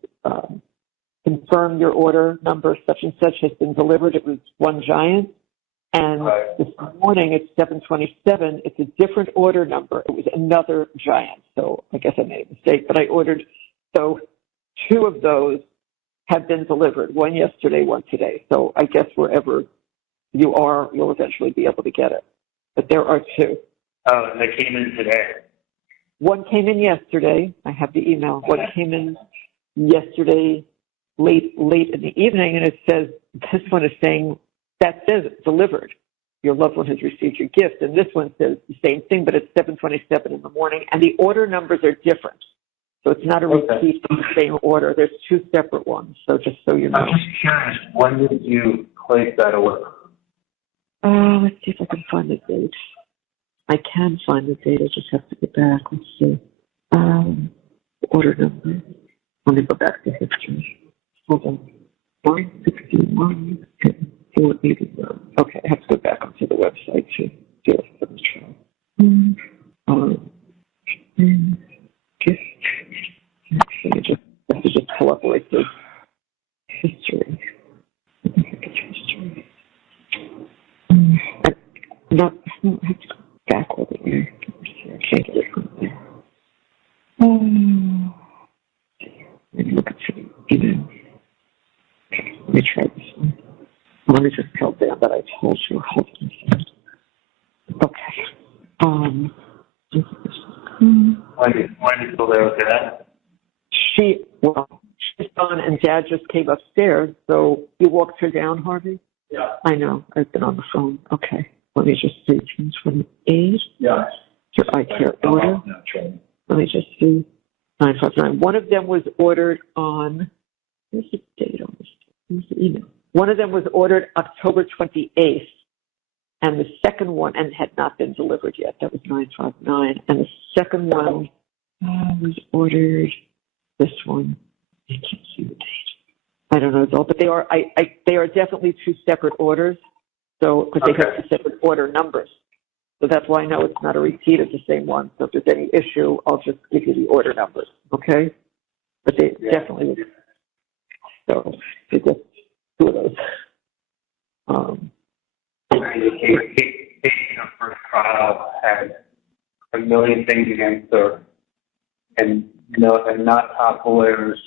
confirm your order number such and such has been delivered. It was one giant. And this morning at 7:27, it's a different order number. It was another giant. So I guess I made a mistake, but I ordered. So two of those have been delivered, one yesterday, one today. So I guess wherever you are, you'll eventually be able to get it. But there are two. Oh, and they came in today. One came in yesterday. I have the email. One came in yesterday late in the evening, and it says, this one is saying, that says it's delivered. Your loved one has received your gift. And this one says the same thing, but it's 7:27 in the morning, and the order numbers are different. So it's not a repeat of the same order. There's two separate ones. So just so you know. I'm just curious, when did you place that order? Let's see if I can find the date. I can find the date. I just have to get back. Let's see. Order number. Let me go back to history. Hold on. 961. 481. Okay, I have to go back onto the website to do it for the trial. I just have to pull up like the history. I have to go back all the way. I can't get it from there. Let me look at the email. Okay, let me try this one. Let me just tell Dan that I told you. Hold on a second. Okay. When did you go there with that? She's gone, and Dad just came upstairs, so you walked her down, Harvey? Yeah. I know. I've been on the phone. Okay. Let me just see. 28? Yeah. Your eye care order. Let me just see. 959. One of them was ordered on, where's the date on this? Where's the email? One of them was ordered October 28th, and the second one, and had not been delivered yet. That was 959. And the second one was ordered, this one, I can't see the date. I don't know, but they are, they are definitely two separate orders. So, because they have two separate order numbers. So that's why I know it's not a repeat of the same one. So if there's any issue, I'll just give you the order numbers, okay? But they definitely, so they just two of those. The first trial had a million things against her, and not top lawyers,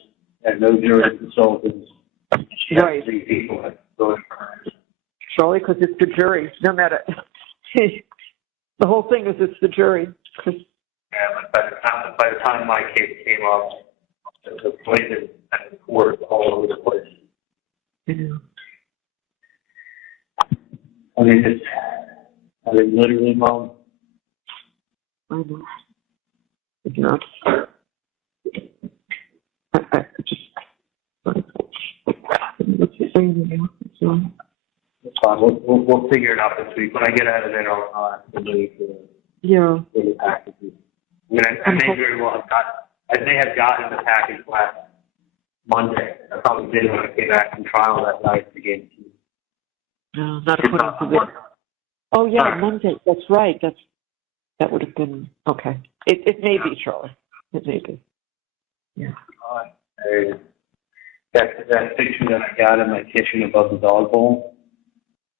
and no jury consultants. Right. Three people that voted for her. Surely, because it's the jury. No matter. The whole thing is it's the jury. Because Yeah, but by the time my case came up, the poison and the court all over the place. Yeah. I mean, literally, Mom. I know. It's not. I just. What's he saying now? So. It's fine. We'll figure it out this week. When I get out of there, I'll have to leave Yeah. the packages. I mean, I may very well have gotten the package last Monday. I probably did when I came back from trial that night again. No, not according to this. Oh yeah, Monday. That's right. That would have been okay. It may be, Charlie. It may be. Yeah. That picture that I got in my kitchen above the dog bowl.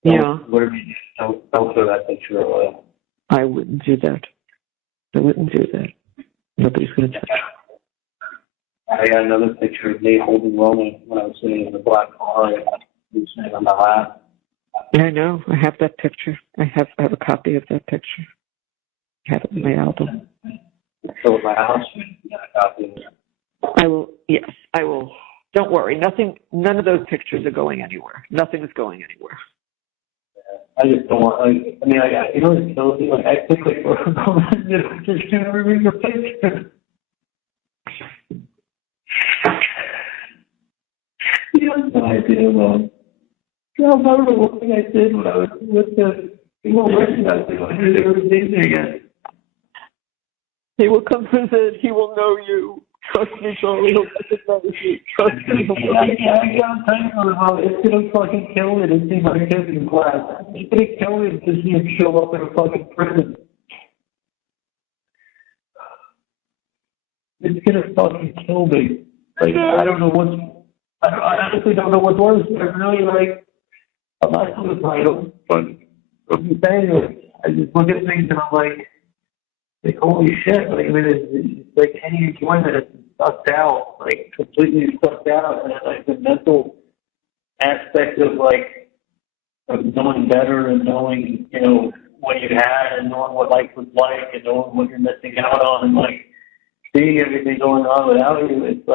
Yeah. Whatever you do, don't throw that picture away. I wouldn't do that. I wouldn't do that. Nobody's going to touch it. I got another picture of me holding Roman when I was sitting in the black car and he was sitting on my lap. I know. I have that picture. I have a copy of that picture. I have it in my album. So at my house, I got a copy of it. I will. Yes, I will. Don't worry. None of those pictures are going anywhere. Nothing is going anywhere. I just don't want, you know what kills me? Like, I think, like, just remember your picture. You have no idea, Mom. I remember one thing I did when I was with the, you won't recognize me when I hear they were dating again. He will come visit. He will know you. Trust me, Charlie. He'll recognize you. Trust me. It's gonna fucking kill me to see my kids in class. It's gonna kill me to see him show up in a fucking prison. It's gonna fucking kill me. Like, I honestly don't know what's worse. I really, like, I'm not suicidal, but I'm just saying, like, I just look at things and I'm like, holy shit, like, I mean, it's like any enjoyment is sucked out, like, completely sucked out, and like the mental aspect of, like, of knowing better and knowing, you know, what you had and knowing what life was like and knowing what you're missing out on and, like, seeing everything going on without you, it's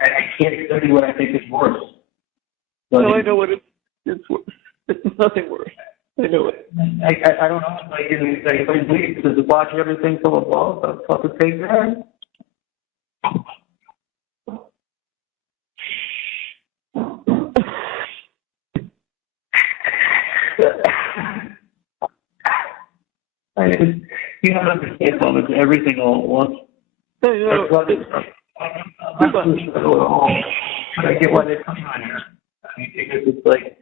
I can't tell you what I think is worse. But no, I know what it's worse. It's nothing worse. I know it. I don't know. Like, if I leave, does it watch everything from above? I'll fucking take that. You don't understand, Mom. It's everything all at once. I know. I'm not sure at all. But I get why they come on here. I mean, because it's like,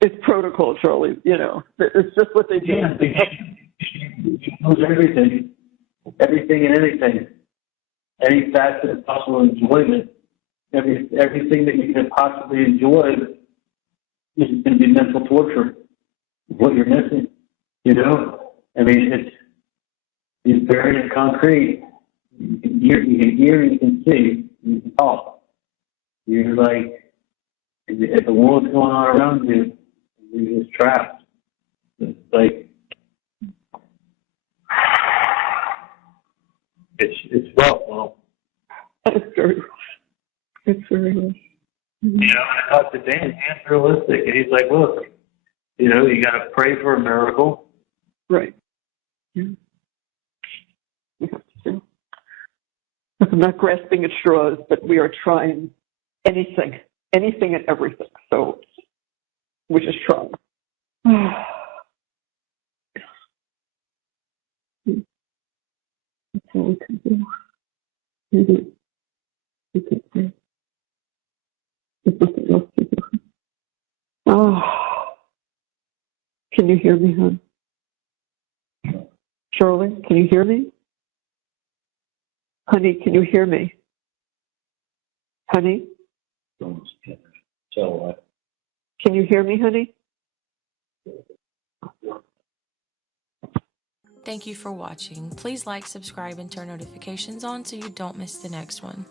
it's protocol, Charlie. You know, it's just what they do. Yeah, you lose everything and anything, any facet of possible enjoyment, everything that you can possibly enjoy is going to be mental torture. What you're missing, you know. I mean, it's buried in concrete. You can hear, you can see, you can talk. You're like, if the world's going on around you, you're just trapped. It's like, it's rough, Mom. It's very rough. It's very rough. You know, I talked to Dan, Dan's realistic, and he's like, look, you know, you got to pray for a miracle. Right. Yeah. We have to. I'm not grasping at straws, but we are trying anything and everything. So we're just trying. That's all we can do. Maybe we can say there's nothing else to do. Oh, can you hear me, hon? Charlie, can you hear me? Honey, can you hear me? Honey? So, Can you hear me, honey? Thank you for watching. Please like, subscribe, and turn notifications on so you don't miss the next one.